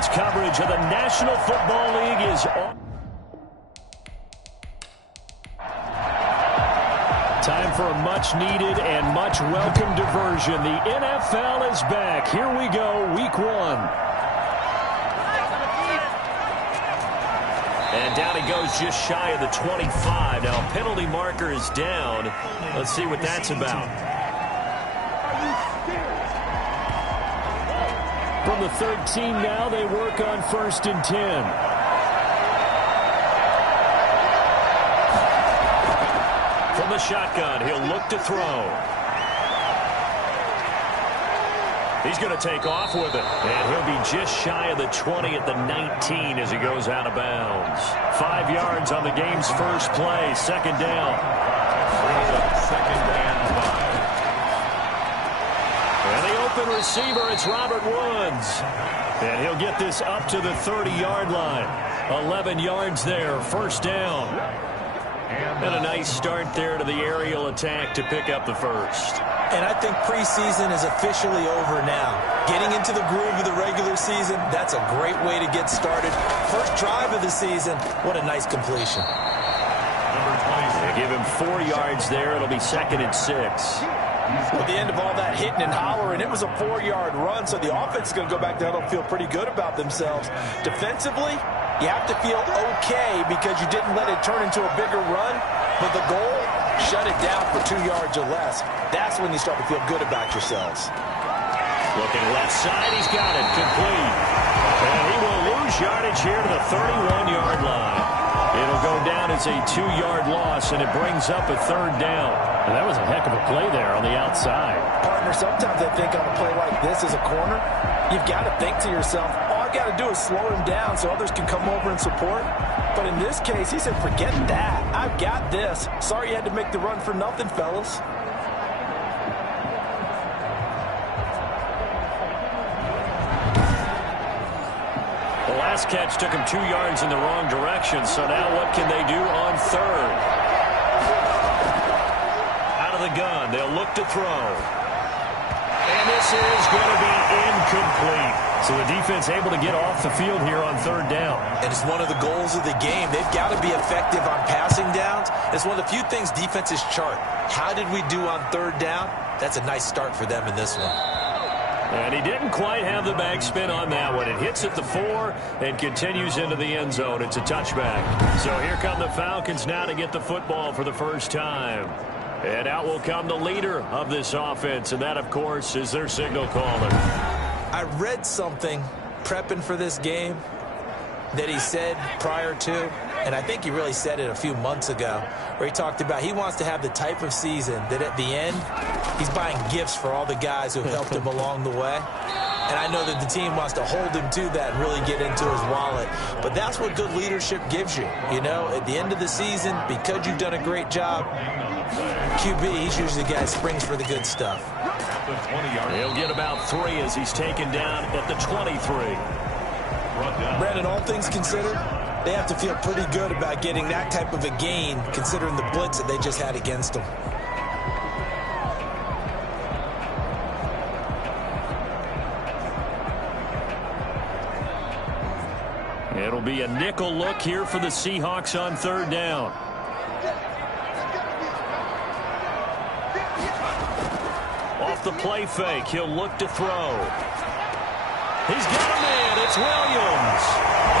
Sports coverage of the National Football League is on. Time for a much-needed and much-welcome diversion. The NFL is back. Here we go, Week 1. And down he goes just shy of the 25. Now, penalty marker is down. Let's see what that's about. From the 13 now, they work on 1st and 10. From the shotgun, he'll look to throw. He's going to take off with it. And he'll be just shy of the 20 at the 19 as he goes out of bounds. 5 yards on the game's first play. 2nd down. Second and 5. And the open receiver, it's Robert Woods. And he'll get this up to the 30-yard line. 11 yards there, 1st down. And a nice start there to the aerial attack to pick up the first. And I think preseason is officially over now. Getting into the groove of the regular season, that's a great way to get started. First drive of the season, what a nice completion. They give him 4 yards there. It'll be 2nd and 6. At the end of all that hitting and hollering, it was a 4-yard run, so the offense is going to go back there and feel pretty good about themselves. Defensively, you have to feel okay because you didn't let it turn into a bigger run, but the goal, shut it down for 2 yards or less. That's when you start to feel good about yourselves. Looking left side, he's got it complete. And he will lose yardage here to the 31-yard line. It'll go down as a 2-yard loss, and it brings up a 3rd down. And that was a heck of a play there on the outside. Partner, sometimes I think on a play like this as a corner, you've got to think to yourself, all I've got to do is slow him down so others can come over and support. But in this case, he said, forget that. I've got this. Sorry you had to make the run for nothing, fellas. The last catch took him 2 yards in the wrong direction, so now what can they do on 3rd? Out of the gun, they'll look to throw. And this is going to be incomplete. So the defense able to get off the field here on 3rd down. And it's one of the goals of the game. They've got to be effective on passing downs. It's one of the few things defenses chart. How did we do on 3rd down? That's a nice start for them in this one. And he didn't quite have the backspin on that one. It hits at the 4 and continues into the end zone. It's a touchback. So here come the Falcons now to get the football for the first time. And out will come the leader of this offense, and that, of course, is their signal caller. I read something prepping for this game that he said prior to, and I think he really said it a few months ago, where he talked about he wants to have the type of season that at the end, he's buying gifts for all the guys who have helped him along the way. And I know that the team wants to hold him to that and really get into his wallet. But that's what good leadership gives you. You know, at the end of the season, because you've done a great job, QB, he's usually the guy who springs for the good stuff. He'll get about 3 as he's taken down at the 23. Brandon, all things considered, they have to feel pretty good about getting that type of a gain, considering the blitz that they just had against them. It'll be a nickel look here for the Seahawks on 3rd down. Off the play fake, he'll look to throw. He's got a man, it's Williams.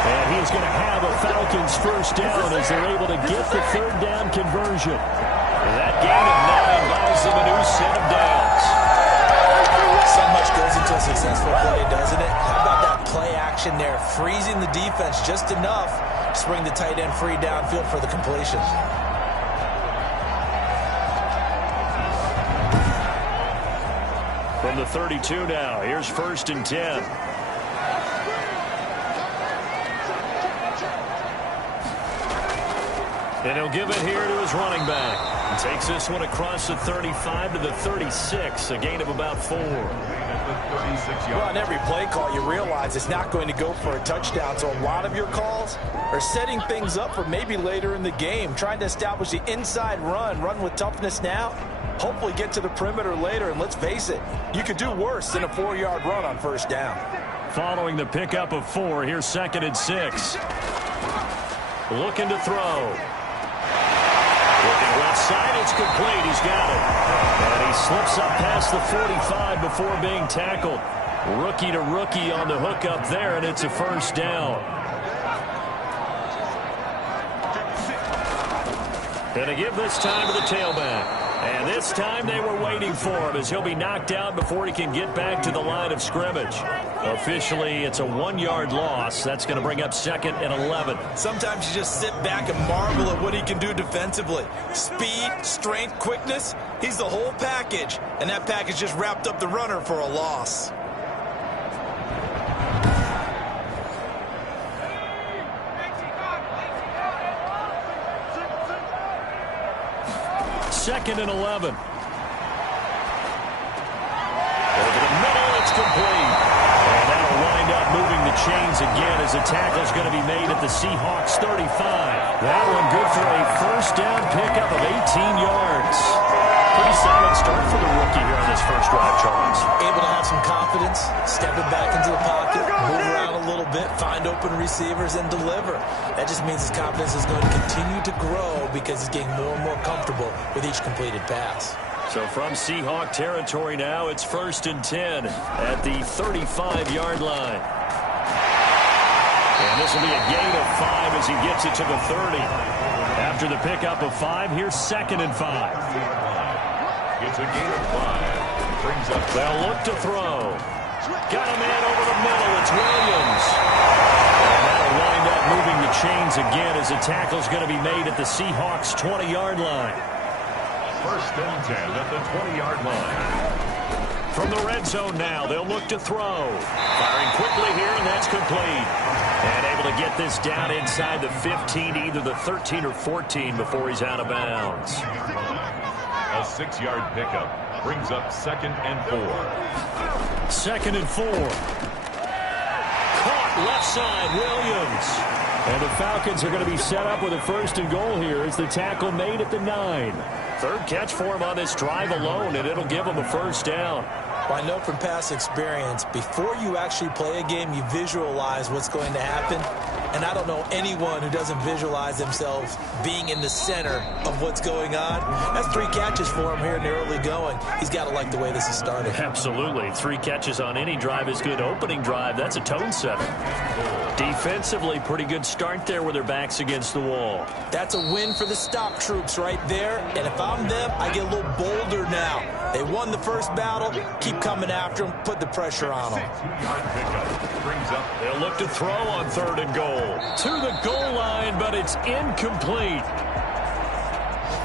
And he's going to have a Falcons first down as they're able to get the 3rd down conversion. And that gain of 9 buys them a new set of downs. So much goes into a successful play, doesn't it? How about that play action there, freezing the defense just enough to bring the tight end free downfield for the completion. From the 32 now, here's 1st and 10. And he'll give it here to his running back. And takes this one across the 35 to the 36, a gain of about 4. Well, on every play call, you realize it's not going to go for a touchdown. So a lot of your calls are setting things up for maybe later in the game, trying to establish the inside run with toughness now, hopefully get to the perimeter later. And let's face it, you could do worse than a 4-yard run on 1st down. following the pickup of 4. Here's 2nd and 6. Looking to throw. Looking left side, it's complete. He's got it. And he slips up past the 45 before being tackled. Rookie to rookie on the hook up there, and it's a first down. And to give this time to the tailback. And this time they were waiting for him as he'll be knocked out before he can get back to the line of scrimmage. Officially, it's a 1-yard loss. That's going to bring up 2nd and 11. Sometimes you just sit back and marvel at what he can do defensively. Speed, strength, quickness, he's the whole package. And that package just wrapped up the runner for a loss. Second and 11. Over the middle, it's complete. And that'll wind up moving the chains again as the tackle's going to be made at the Seahawks 35. That one good for a first down pickup of 18 yards. Pretty solid start for the rookie here on this first drive, Charles. Able to have some confidence, stepping back into the pocket, move around a little bit, find open receivers, and deliver. That just means his confidence is going to continue to grow because he's getting more and more comfortable with each completed pass. So from Seahawk territory now, it's 1st and 10 at the 35-yard line. And this will be a gain of 5 as he gets it to the 30. After the pickup of 5, here's 2nd and 5. It's a gain of 5. Brings up. They'll look to throw. Got a man over the middle. It's Williams. And that'll wind up moving the chains again as the tackle's going to be made at the Seahawks 20-yard line. 1st and 10 at the 20-yard line. From the red zone now, they'll look to throw. Firing quickly here, and that's complete. And able to get this down inside the 15, either the 13 or 14 before he's out of bounds. A 6-yard pickup brings up 2nd and 4. 2nd and 4. Caught left side, Williams. And the Falcons are going to be set up with a 1st and goal here as the tackle made at the 9. 3rd catch for him on this drive alone, and it'll give him a first down. Well, I know from past experience, before you actually play a game, you visualize what's going to happen. And I don't know anyone who doesn't visualize themselves being in the center of what's going on. That's 3 catches for him here in the early going. He's got to like the way this is started. Absolutely. 3 catches on any drive is good. Opening drive, that's a tone setter. Defensively, pretty good start there with their backs against the wall. That's a win for the stop troops right there. And if I'm them, I get a little bolder now. They won the first battle. Keep coming after them. Put the pressure on them. They'll look to throw on 3rd and goal. To the goal line, but it's incomplete.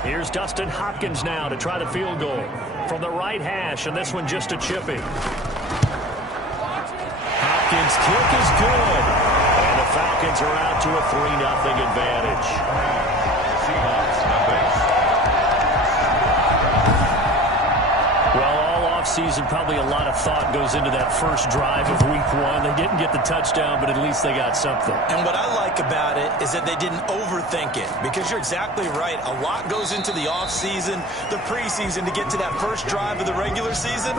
Here's Dustin Hopkins now to try the field goal from the right hash, and this one just a chipping. Hopkins' kick is good. And the Falcons are out to a 3-0 advantage. Seahawks nothing. Well, all offseason, probably a lot of thought goes into that first drive of Week 1. They didn't get the touchdown, but at least they got something. And what I like about it is that they didn't overthink it, because you're exactly right. A lot goes into the offseason, the preseason, to get to that first drive of the regular season.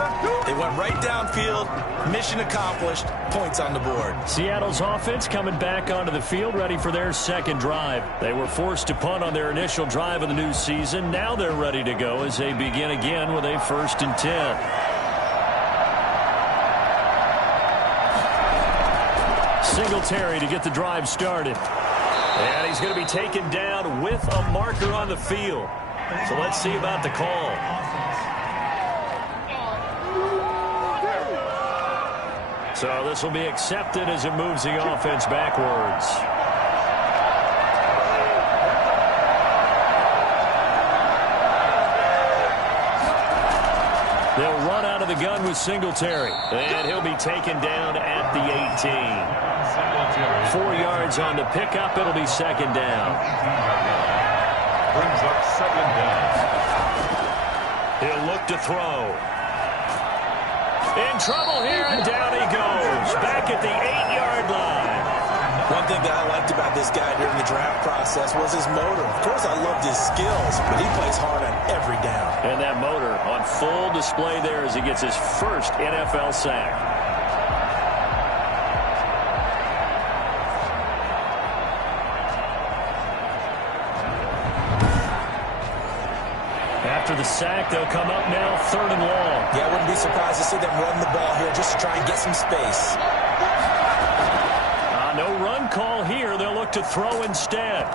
They went right downfield, mission accomplished, points on the board. Seattle's offense coming back onto the field, ready for their 2nd drive. They were forced to punt on their initial drive of the new season. Now they're ready to go as they begin again with a 1st and 10. Singletary to get the drive started. And he's going to be taken down with a marker on the field. So let's see about the call. So this will be accepted as it moves the offense backwards. They'll run out of the gun with Singletary. And he'll be taken down at the 18. 4 yards on the pickup. It'll be 2nd down. Brings up 2nd down. He'll look to throw. In trouble here, and down he goes. Back at the 8-yard line. One thing that I liked about this guy during the draft process was his motor. Of course, I loved his skills, but he plays hard on every down. And that motor on full display there as he gets his first NFL sack. the sack. They'll come up now 3rd and long. Yeah, I wouldn't be surprised to see them run the ball here just to try and get some space. No run call here. They'll look to throw instead.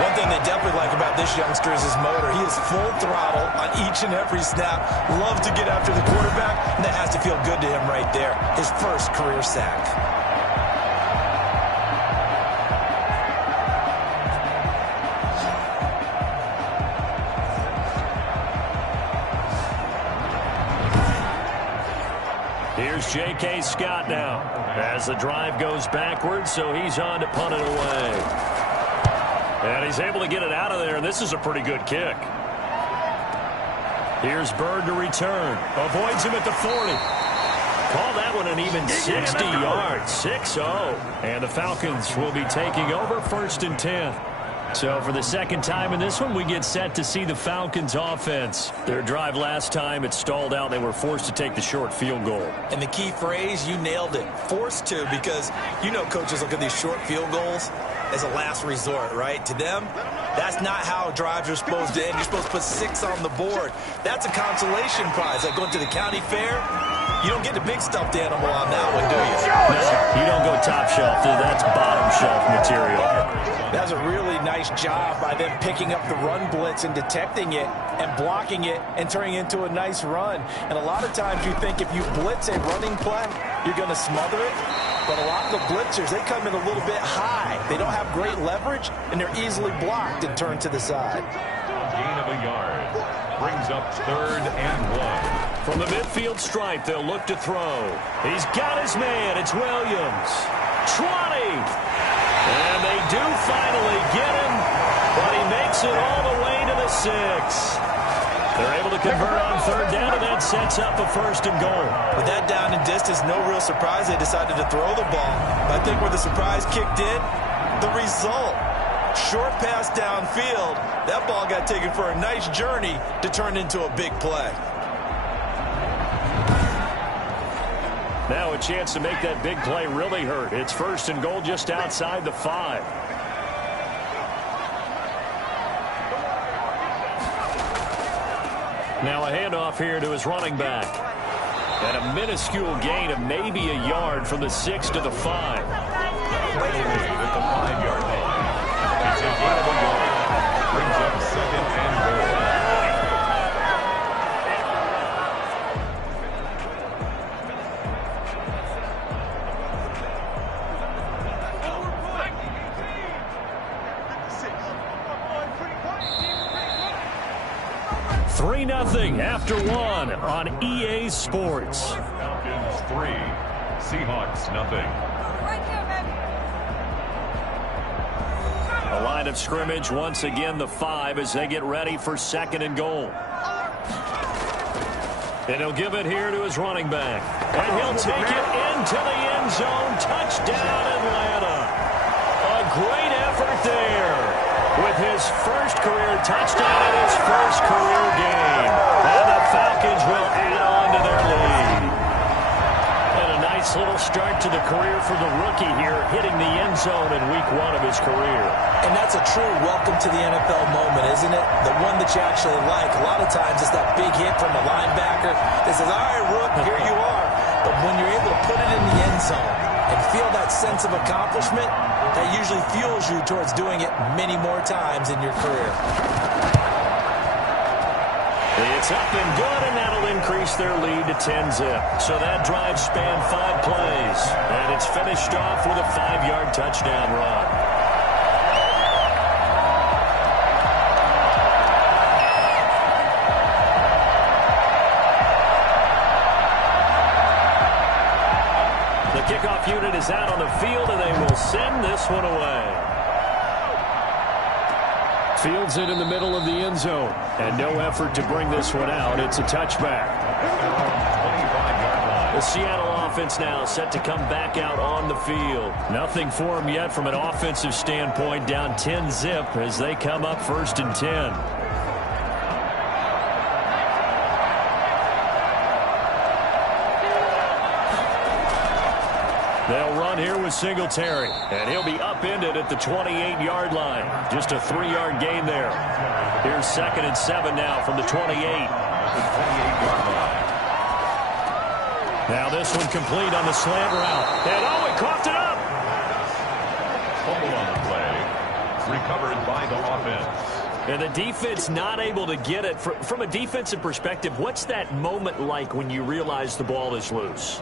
One thing they definitely like about this youngster is his motor. He is full throttle on each and every snap. Love to get after the quarterback, and that has to feel good to him right there. His first career sack. Here's J.K. Scott now as the drive goes backwards, so he's on to punt it away. And he's able to get it out of there, and this is a pretty good kick. Here's Bird to return. Avoids him at the 40. Call that one an even 60 yards. 6-0. And the Falcons will be taking over 1st and 10. So for the second time in this one, we get set to see the Falcons offense. Their drive last time, it stalled out. They were forced to take the short field goal. And the key phrase, you nailed it. Forced to, because you know coaches look at these short field goals as a last resort, right? To them, that's not how drives are supposed to end. You're supposed to put 6 on the board. That's a consolation prize. Like going to the county fair, you don't get the big stuffed animal on that one, do you? No, you don't go top shelf. That's bottom shelf material. That was a really nice job by them picking up the run blitz and detecting it and blocking it and turning it into a nice run. And a lot of times you think if you blitz a running play, you're going to smother it. But a lot of the blitzers, they come in a little bit high. They don't have great leverage, and they're easily blocked and turned to the side. Gain of a yard. Brings up 3rd and 1. From the midfield stripe, they'll look to throw. He's got his man. It's Williams. 20. And they do finally get him, but he makes it all the way to the 6. They're able to convert on 3rd down, and that sets up a 1st and goal. With that down and distance, no real surprise they decided to throw the ball. But I think where the surprise kicked in, the result. Short pass downfield. That ball got taken for a nice journey to turn into a big play. Now a chance to make that big play really hurt. It's 1st and goal just outside the 5. Now a handoff here to his running back. And a minuscule gain of maybe a yard from the 6 to the 5. At the 5-yard line. It's a gain of a yard. Brings up 2nd and goal. Nothing after 1 on EA Sports. Falcons 3, Seahawks nothing. A line of scrimmage once again the 5 as they get ready for 2nd and goal. And he'll give it here to his running back. And he'll take it into the end zone. Touchdown Atlanta. A great effort there. With his first career touchdown in his first career game. And the Falcons will add on to their lead. And a nice little start to the career for the rookie here, hitting the end zone in week 1 of his career. And that's a true welcome to the NFL moment, isn't it? The one that you actually like. A lot of times it's that big hit from a linebacker that says, all right, Rook, here you are. But when you're able to put it in the end zone and feel that sense of accomplishment, that usually fuels you towards doing it many more times in your career. It's up and good, and that'll increase their lead to 10-zip. So that drive spanned 5 plays, and it's finished off with a 5-yard touchdown run. The kickoff unit is out on the field, and they will send this one away. Fields it in the middle of the end zone, and no effort to bring this one out. It's a touchback. The Seattle offense now set to come back out on the field. Nothing for them yet from an offensive standpoint, down 10-zip as they come up 1st and 10. They'll run here with Singletary. And he'll be upended at the 28-yard line. Just a 3-yard gain there. Here's 2nd and 7 now from the 28. The 28-yard line. Now this one complete on the slant route. And he coughed it up. Fumble on the play. Recovered by the offense. And the defense not able to get it. From a defensive perspective, what's that moment like when you realize the ball is loose?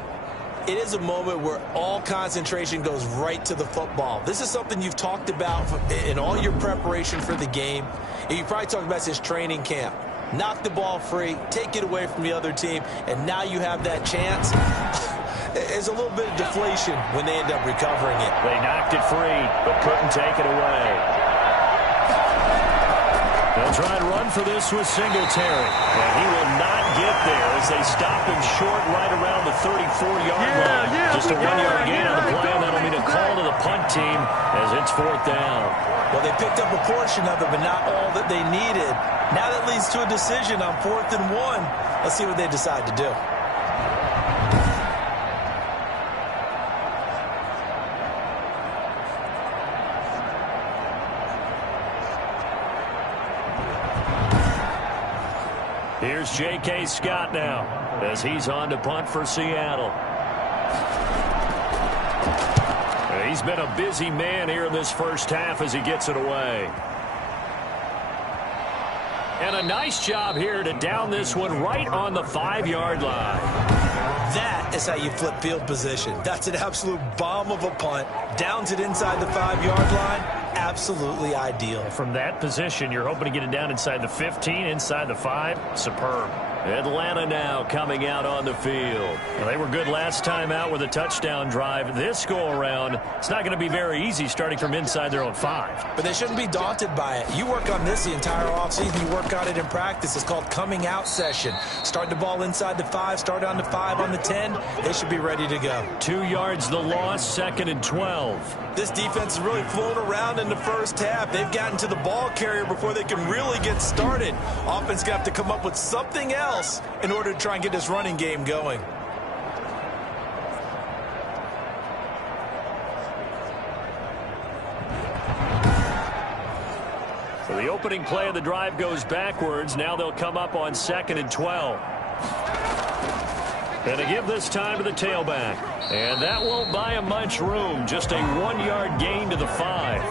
It is a moment where all concentration goes right to the football. This is something you've talked about in all your preparation for the game. And you probably talked about since training camp. Knock the ball free, take it away from the other team, and now you have that chance. There's a little bit of deflation when they end up recovering it. They knocked it free, but couldn't take it away. They'll try and run for this with Singletary. And he will not get there as they stop him short right around the 34-yard line. Just a 1-yard gain on the play, and that'll mean a call to the punt team as it's 4th down. Well, they picked up a portion of it, but not all that they needed. Now that leads to a decision on 4th and 1. Let's see what they decide to do. Here's J.K. Scott now as he's on to punt for Seattle. He's been a busy man here in this first half as he gets it away. And a nice job here to down this one right on the 5-yard line. That is how you flip field position. That's an absolute bomb of a punt. Downs it inside the 5-yard line. Absolutely ideal. From that position, you're hoping to get it down inside the 15, inside the 5. Superb. Atlanta now coming out on the field. Well, they were good last time out with a touchdown drive. This go-around, it's not going to be very easy starting from inside their own 5. But they shouldn't be daunted by it. You work on this the entire offseason. You work on it in practice. It's called coming out session. Start the ball inside the 5, start on the 5 on the 10. They should be ready to go. 2 yards the loss, 2nd and 12. This defense has really flown around in the first half. They've gotten to the ball carrier before they can really get started. Offense going to have to come up with something else in order to try and get this running game going. So the opening play of the drive goes backwards. Now they'll come up on 2nd and 12. And to give this time to the tailback. And that won't buy him much room. Just a 1-yard gain to the 5.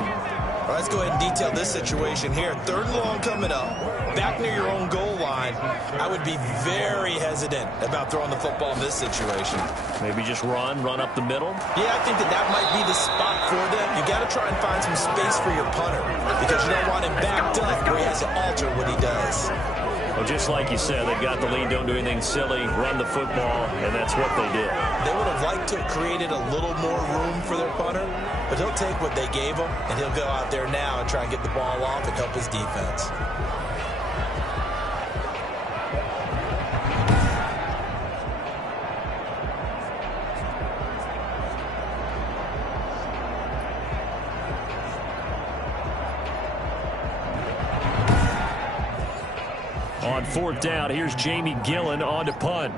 Well, let's go ahead and detail this situation here. 3rd and long coming up. Back near your own goal line. I would be very hesitant about throwing the football in this situation. Maybe just run up the middle. Yeah, I think that might be the spot for them. You got to try and find some space for your punter because you don't want him backed up where he has to alter what he does. Well, just like you said, they've got the lead, don't do anything silly, run the football, and that's what they did. They would have liked to have created a little more room for their punter, but he'll take what they gave him, and he'll go out there now and try and get the ball off and help his defense. On 4th down, here's Jamie Gillen on to punt.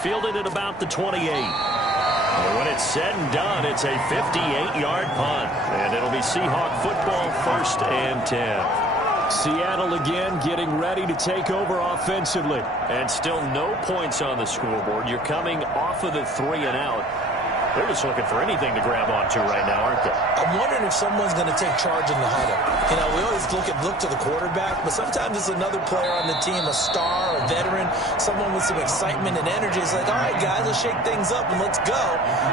Fielded at about the 28. And when it's said and done, it's a 58-yard punt. And it'll be Seahawk football, 1st and 10. Seattle again getting ready to take over offensively. And still no points on the scoreboard. You're coming off of the 3 and out. They're just looking for anything to grab onto right now, aren't they? I'm wondering if someone's going to take charge in the huddle. You know, we always look to the quarterback, but sometimes it's another player on the team, a star, a veteran, someone with some excitement and energy. It's like, all right, guys, let's shake things up and let's go,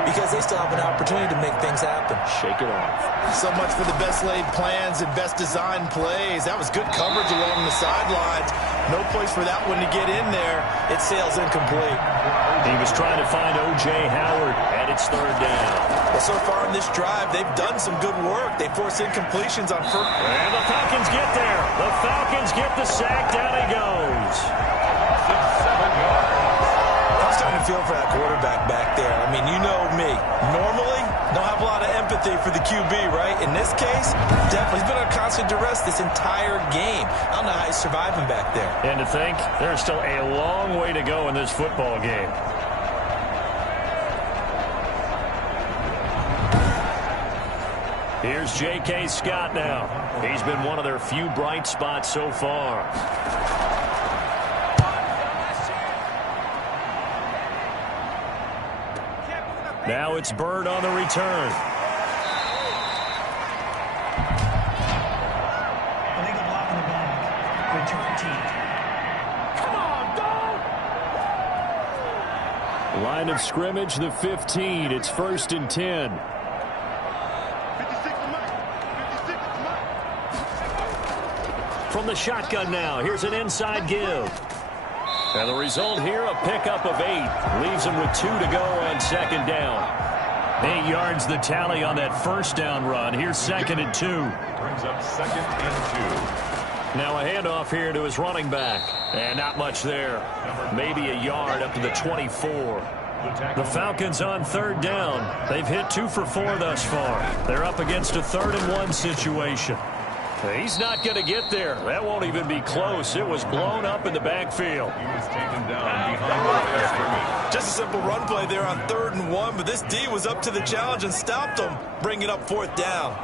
because they still have an opportunity to make things happen. Shake it off. So much for the best laid plans and best designed plays. That was good coverage along the sidelines. No place for that one to get in there. It sails incomplete. He was trying to find O.J. Howard, and it's 3rd down. Well, so far in this drive, they've done some good work. They force incompletions on first. And the Falcons get there. The Falcons get the sack. Down he goes. 7 yards. I was starting to feel for that quarterback back there. I mean, you know me. Normally, Don't have a lot of empathy for the QB, right? In this case, definitely. He's been on constant duress this entire game. I don't know how he's surviving back there. And to think, there's still a long way to go in this football game. Here's J.K. Scott now. He's been one of their few bright spots so far. Now it's Bird on the return. Illegal block on the ball. Return team. Come on, go! Line of scrimmage, the 15. It's 1st and 10. From the shotgun now, here's an inside give. And the result here, a pickup of 8. Leaves him with 2 to go on 2nd down. 8 yards the tally on that 1st down run. Here's 2nd and 2. Brings up 2nd and 2. Now a handoff here to his running back. And not much there. Maybe a yard up to the 24. The Falcons on 3rd down. They've hit 2 for 4 thus far. They're up against a 3rd and 1 situation. He's not going to get there. That won't even be close. It was blown up in the backfield. He was taken down behind the line of scrimmage. Just a simple run play there on 3rd and 1, but this D was up to the challenge and stopped him, bringing up 4th down.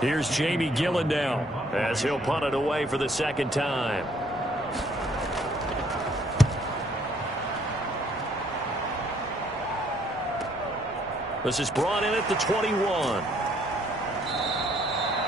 Here's Jamie Gillen now as he'll punt it away for the 2nd time. This is brought in at the 21.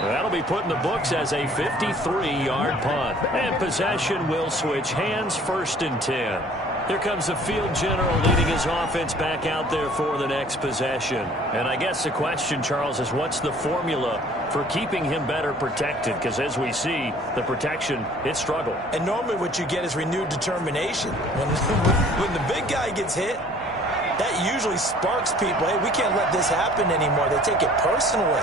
That'll be put in the books as a 53-yard punt. And possession will switch hands, 1st and 10. Here comes the field general leading his offense back out there for the next possession. And I guess the question, Charles, is what's the formula for keeping him better protected? Because as we see, the protection, it struggled. And normally what you get is renewed determination. When the big guy gets hit, that usually sparks people. Hey, we can't let this happen anymore. They take it personally.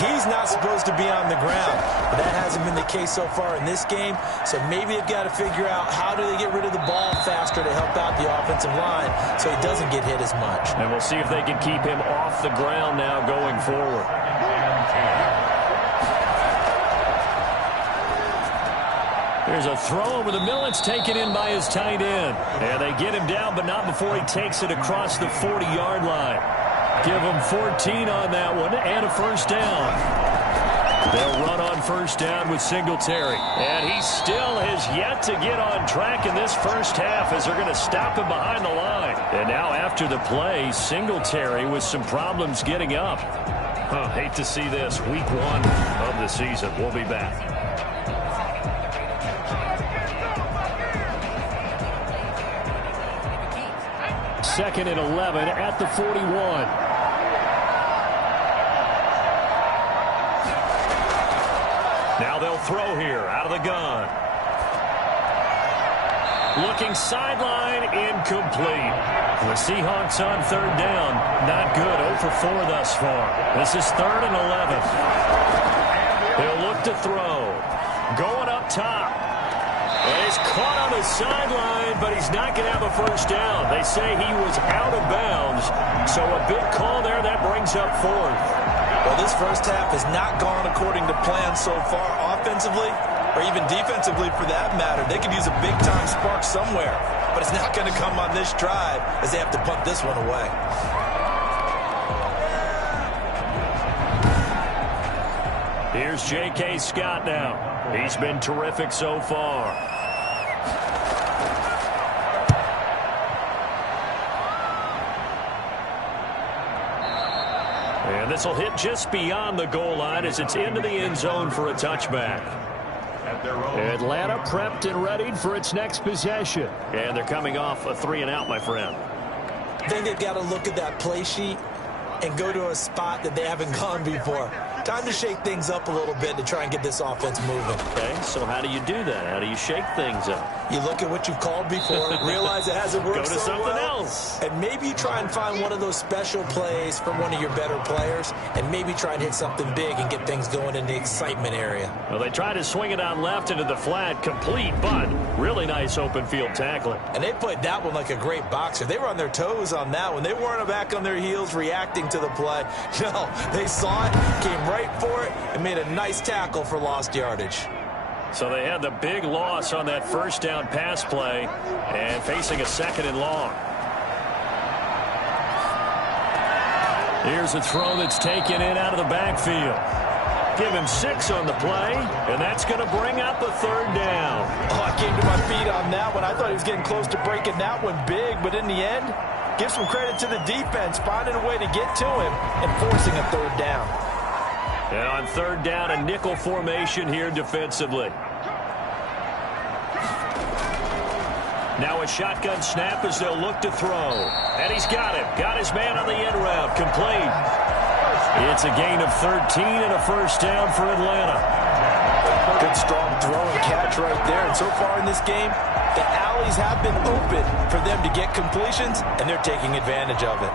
He's not supposed to be on the ground. But that hasn't been the case so far in this game. So maybe they've got to figure out how do they get rid of the ball faster to help out the offensive line so he doesn't get hit as much. And we'll see if they can keep him off the ground now going forward. There's a throw over the middle. It's taken in by his tight end. And they get him down, but not before he takes it across the 40-yard line. Give him 14 on that one and a 1st down. They'll run on 1st down with Singletary. And he still has yet to get on track in this 1st half as they're going to stop him behind the line. And now after the play, Singletary with some problems getting up. Hate to see this. Week 1 of the season. We'll be back. 2nd and 11 at the 41. Now they'll throw here out of the gun. Looking sideline, incomplete. The Seahawks on 3rd down. Not good, 0 for 4 thus far. This is 3rd and 11. He'll look to throw. Going up top. And he's caught on the sideline, but he's not going to have a 1st down. They say he was out of bounds. So a big call there that brings up 4th. Well, this 1st half has not gone according to plan so far offensively or even defensively for that matter. They could use a big-time spark somewhere, but it's not going to come on this drive as they have to punt this one away. Here's J.K. Scott now. He's been terrific so far. And this will hit just beyond the goal line as it's into the end zone for a touchback. Atlanta prepped and readied for its next possession. And they're coming off a 3-and-out, my friend. I think they've got to look at that play sheet and go to a spot that they haven't gone before. Time to shake things up a little bit to try and get this offense moving. Okay, so how do you do that? How do you shake things up? You look at what you've called before, realize it hasn't worked Go to so something well, else. and maybe you try and find one of those special plays from one of your better players, and maybe try and hit something big and get things going in the excitement area. Well, they tried to swing it out left into the flat, complete, but really nice open field tackling. And they played that one like a great boxer. They were on their toes on that one. They weren't back on their heels reacting to the play. No, they saw it, came right for it, and made a nice tackle for lost yardage. So they had the big loss on that first down pass play and facing a 2nd and long. Here's a throw that's taken in out of the backfield. Give him 6 on the play, and that's going to bring up a 3rd down. Oh, I came to my feet on that one. I thought he was getting close to breaking that one big, but in the end, give some credit to the defense, finding a way to get to him and forcing a 3rd down. And on 3rd down, a nickel formation here defensively. Now a shotgun snap as they'll look to throw. And he's got it. Got his man on the end route. Complete. It's a gain of 13 and a 1st down for Atlanta. Good strong throw and catch right there. And so far in this game, the alleys have been open for them to get completions, and they're taking advantage of it.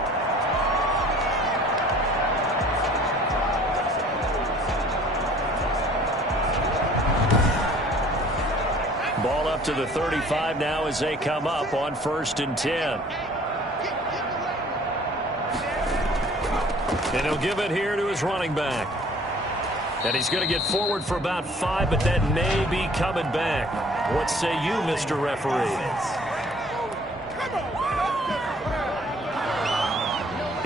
Ball up to the 35 now as they come up on 1st and 10. And he'll give it here to his running back. And he's going to get forward for about 5, but that may be coming back. What say you, Mr. Referee?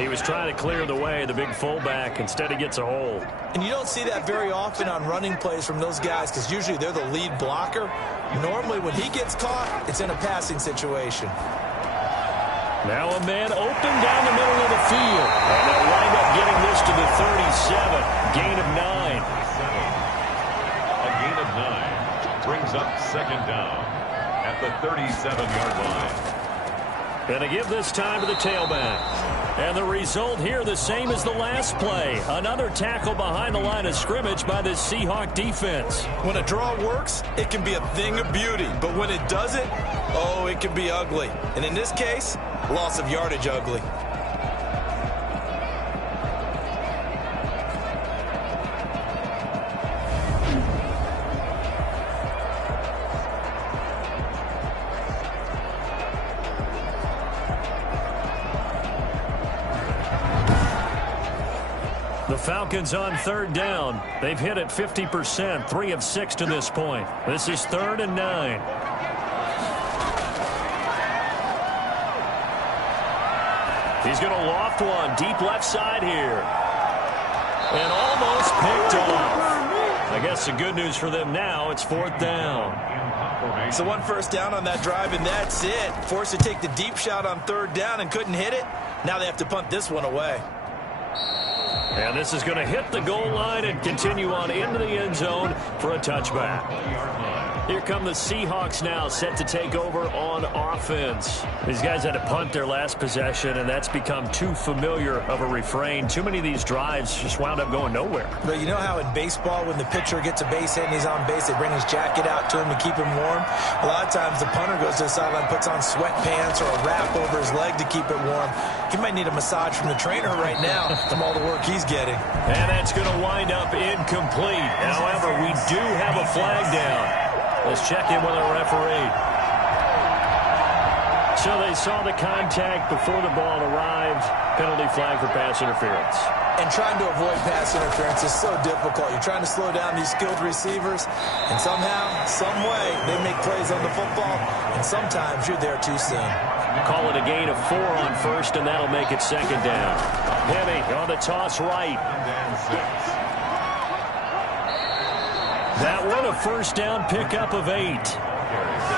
He was trying to clear the way, the big fullback. Instead, he gets a hold. And you don't see that very often on running plays from those guys because usually they're the lead blocker. Normally, when he gets caught, it's in a passing situation. Now a man open down the middle of the field. And they'll wind up getting this to the 37. Gain of 9. A gain of 9 brings up 2nd down at the 37-yard line. And they give this time to the tailback. And the result here the same as the last play. Another tackle behind the line of scrimmage by the Seahawk defense. When a draw works, it can be a thing of beauty. But when it doesn't, oh, it can be ugly. And in this case, loss of yardage ugly. The Falcons on 3rd down. They've hit it 50%, 3 of 6 to this point. This is 3rd and 9. He's going to loft one deep left side here. And almost picked off. I guess the good news for them now, it's 4th down. So 1 first down on that drive, and that's it. Forced to take the deep shot on 3rd down and couldn't hit it. Now they have to punt this one away. And this is going to hit the goal line and continue on into the end zone for a touchback. Here come the Seahawks now, set to take over on offense. These guys had to punt their last possession, and that's become too familiar of a refrain. Too many of these drives just wound up going nowhere. But you know how in baseball, when the pitcher gets a base hit and he's on base, they bring his jacket out to him to keep him warm? A lot of times the punter goes to the sideline, puts on sweatpants or a wrap over his leg to keep it warm. He might need a massage from the trainer right now from all the work he's getting. And that's going to wind up incomplete. However, we do have a flag down. Let's check in with our referee. So they saw the contact before the ball arrived. Penalty flag for pass interference. And trying to avoid pass interference is so difficult. You're trying to slow down these skilled receivers, and somehow, some way, they make plays on the football, and sometimes you're there too soon. Call it a gain of 4 on 1st, and that'll make it 2nd down. Heavy on the toss right. That one a 1st down pickup of 8.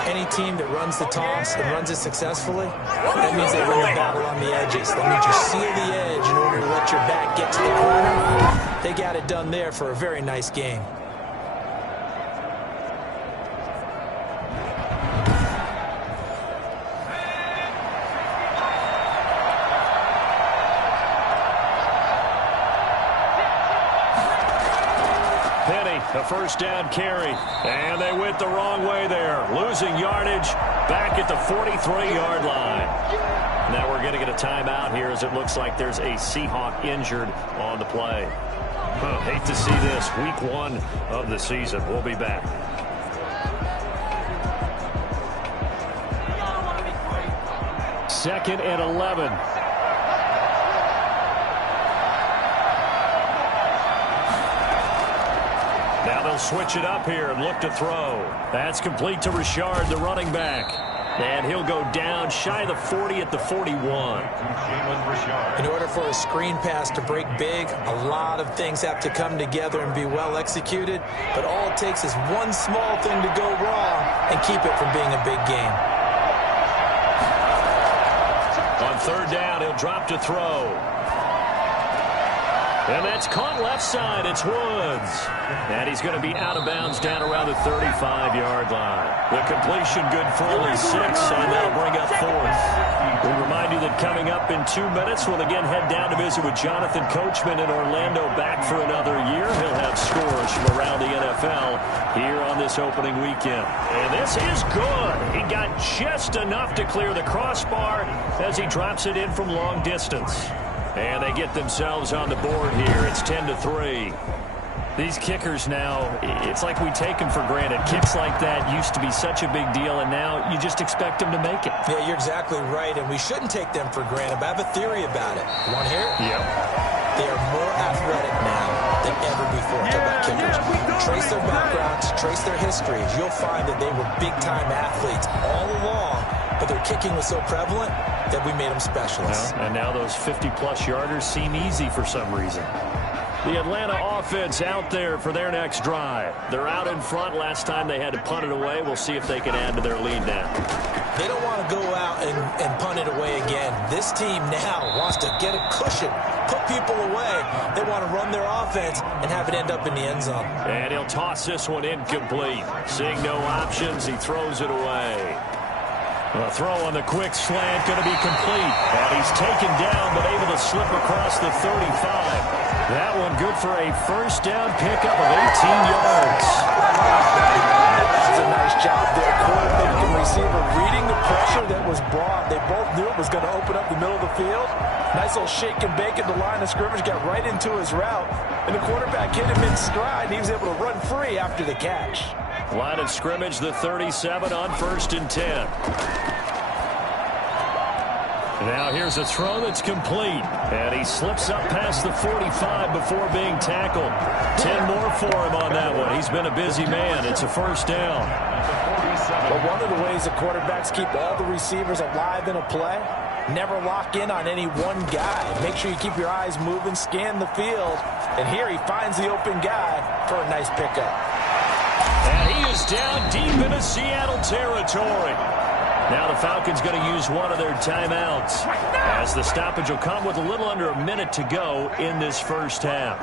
Any team that runs the toss and runs it successfully, that means they win the battle on the edges. That means you seal the edge in order to let your back get to the corner. They got it done there for a very nice game. McKinney, a first down carry. And they went the wrong way there. Losing yardage back at the 43-yard line. Now we're going to get a timeout here as it looks like there's a Seahawk injured on the play. Hate to see this. Week 1 of the season. We'll be back. Second and 11. Now they'll switch it up here and look to throw. That's complete to Richard, the running back. And he'll go down shy of the 40 at the 41. In order for a screen pass to break big, a lot of things have to come together and be well executed. But all it takes is one small thing to go wrong and keep it from being a big game. On third down, he'll drop to throw. And that's caught left side. It's Woods. And he's going to be out of bounds down around the 35-yard line. The completion good for only 6, and that'll bring up 4th. We remind you that coming up in 2 minutes, we'll again head down to visit with Jonathan Coachman in Orlando, back for another year. He'll have scores from around the NFL here on this opening weekend. And this is good. He got just enough to clear the crossbar as he drops it in from long distance. And they get themselves on the board here. It's 10-3. These kickers now, it's like we take them for granted. Kicks like that used to be such a big deal, and now you just expect them to make it. Yeah, you're exactly right, and we shouldn't take them for granted. But I have a theory about it. You want to hear it? Yep. They are more athletic now than ever before. Talk about kickers. Trace their backgrounds, trace their histories. You'll find that they were big-time athletes all along, but their kicking was so prevalent that we made them specialists. And now those 50-plus yarders seem easy for some reason. The Atlanta offense out there for their next drive. They're out in front. Last time they had to punt it away. We'll see if they can add to their lead now. They don't want to go out and punt it away again. This team now wants to get a cushion, put people away. They want to run their offense and have it end up in the end zone. And he'll toss this one incomplete. Seeing no options, he throws it away. A throw on the quick slant going to be complete. And he's taken down but able to slip across the 35. That one good for a first down pickup of 18 yards. That's a nice job there. Quarterback and receiver reading the pressure that was brought. They both knew it was going to open up the middle of the field. Nice little shake and bake at the line of scrimmage. Got right into his route. And the quarterback hit him in stride. He was able to run free after the catch. Line of scrimmage, the 37 on 1st and 10. Now here's a throw that's complete. And he slips up past the 45 before being tackled. 10 more for him on that one. He's been a busy man. It's a first down. But one of the ways the quarterbacks keep all the receivers alive in a play, never lock in on any one guy. Make sure you keep your eyes moving, scan the field. And here he finds the open guy for a nice pickup. And he is down deep into Seattle territory. Now the Falcons going to use one of their timeouts as the stoppage will come with a little under a minute to go in this first half.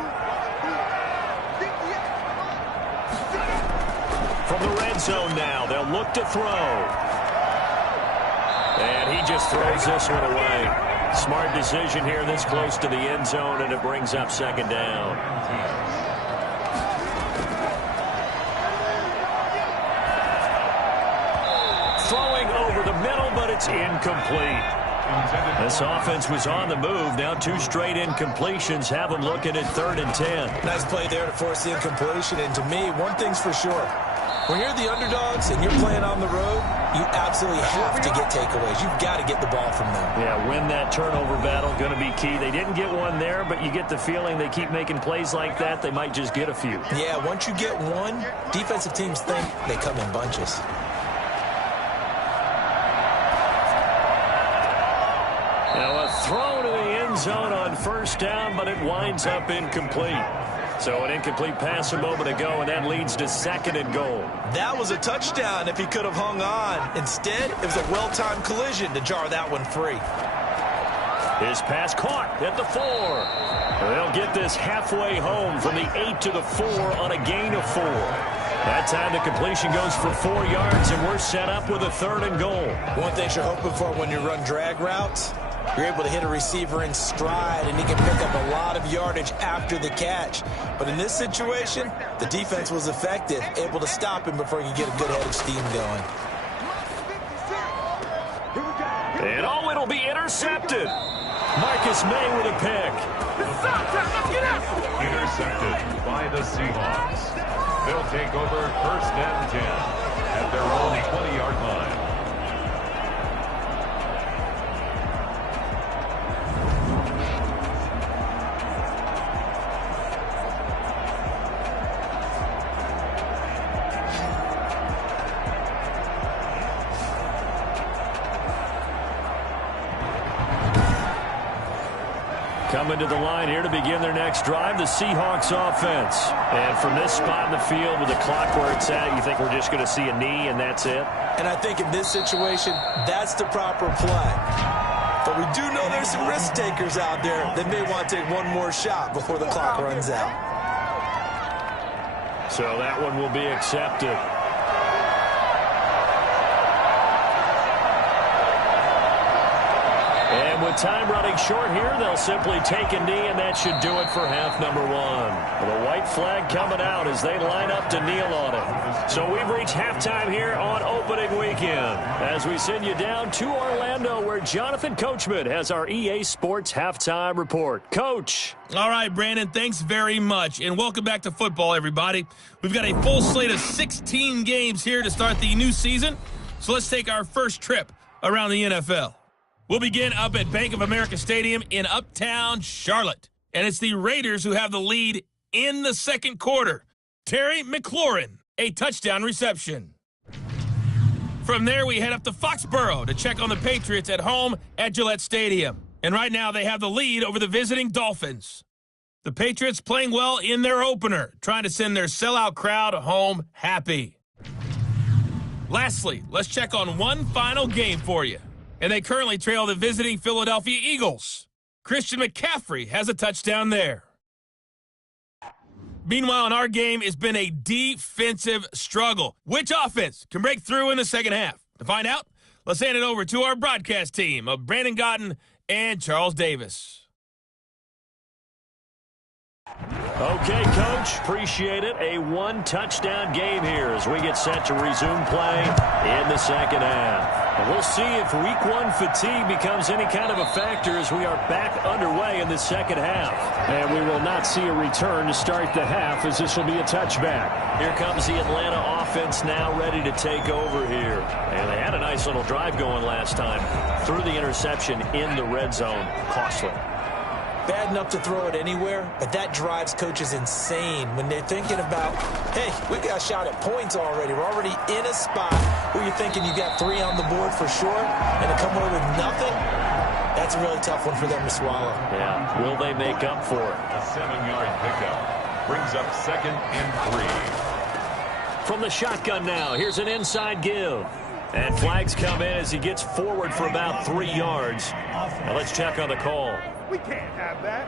From the red zone now, they'll look to throw. And he just throws this one away. Smart decision here this close to the end zone, and it brings up second down. Throwing over the middle, but it's incomplete. This offense was on the move. Now 2 straight incompletions have them looking at 3rd and 10. Nice play there to force the incompletion. And to me, one thing's for sure. When you're the underdogs and you're playing on the road, you absolutely have to get takeaways. You've got to get the ball from them. Yeah, win that turnover battle, going to be key. They didn't get one there, but you get the feeling they keep making plays like that, they might just get a few. Yeah, once you get one, defensive teams think they come in bunches. Now a throw to the end zone on first down, but it winds up incomplete. So an incomplete pass a moment ago, and that leads to 2nd and goal. That was a touchdown if he could have hung on. Instead, it was a well-timed collision to jar that one free. His pass caught at the 4. They'll get this halfway home from the 8 to the 4 on a gain of 4. That time the completion goes for 4 yards, and we're set up with a 3rd and goal. One thing you're hoping for when you run drag routes, You're able to hit a receiver in stride, and he can pick up a lot of yardage after the catch. But in this situation, the defense was effective, able to stop him before he could get a good head of steam going. And it'll be intercepted. Marcus May with a pick. Intercepted by the Seahawks. They'll take over 1st and 10 at their own 20-yard line. Coming to the line here to begin their next drive, the Seahawks offense. And from this spot in the field with the clock where it's at, you think we're just going to see a knee and that's it? And I think in this situation, that's the proper play. But we do know there's some risk takers out there that may want to take one more shot before the clock runs out. So that one will be accepted. And with time running short here, they'll simply take a knee, and that should do it for half number one. The white flag coming out as they line up to kneel on it. So we've reached halftime here on opening weekend as we send you down to Orlando where Jonathan Coachman has our EA Sports halftime report. Coach. All right, Brandon, thanks very much, and welcome back to football, everybody. We've got a full slate of 16 games here to start the new season, so let's take our first trip around the NFL. We'll begin up at Bank of America Stadium in Uptown Charlotte. And it's the Raiders who have the lead in the second quarter. Terry McLaurin, a touchdown reception. From there, we head up to Foxborough to check on the Patriots at home at Gillette Stadium. And right now, they have the lead over the visiting Dolphins. The Patriots playing well in their opener, trying to send their sellout crowd home happy. Lastly, let's check on one final game for you. And they currently trail the visiting Philadelphia Eagles. Christian McCaffrey has a touchdown there. Meanwhile, in our game, it's been a defensive struggle. Which offense can break through in the second half? To find out, let's hand it over to our broadcast team of Brandon Gaudin and Charles Davis. Okay, Coach, appreciate it. A one-touchdown game here as we get set to resume play in the second half. And we'll see if week one fatigue becomes any kind of a factor as we are back underway in the second half. And we will not see a return to start the half as this will be a touchback. Here comes the Atlanta offense now ready to take over here. And they had a nice little drive going last time. Threw the interception in the red zone. Costly. Bad enough to throw it anywhere, but that drives coaches insane when they're thinking about, hey, we got a shot at points already. We're already in a spot where you're thinking you got 3 on the board for sure, and to come away with nothing, that's a really tough one for them to swallow. Yeah, will they make up for it? A 7-yard pickup brings up 2nd and 3. From the shotgun now, here's an inside give. And flags come in as he gets forward for about 3 yards. Now let's check on the call. We can't have that.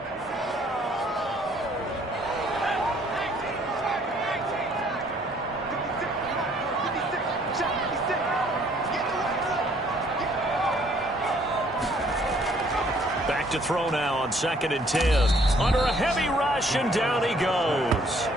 Back to throw now on 2nd and 10. Under a heavy rush, and down he goes.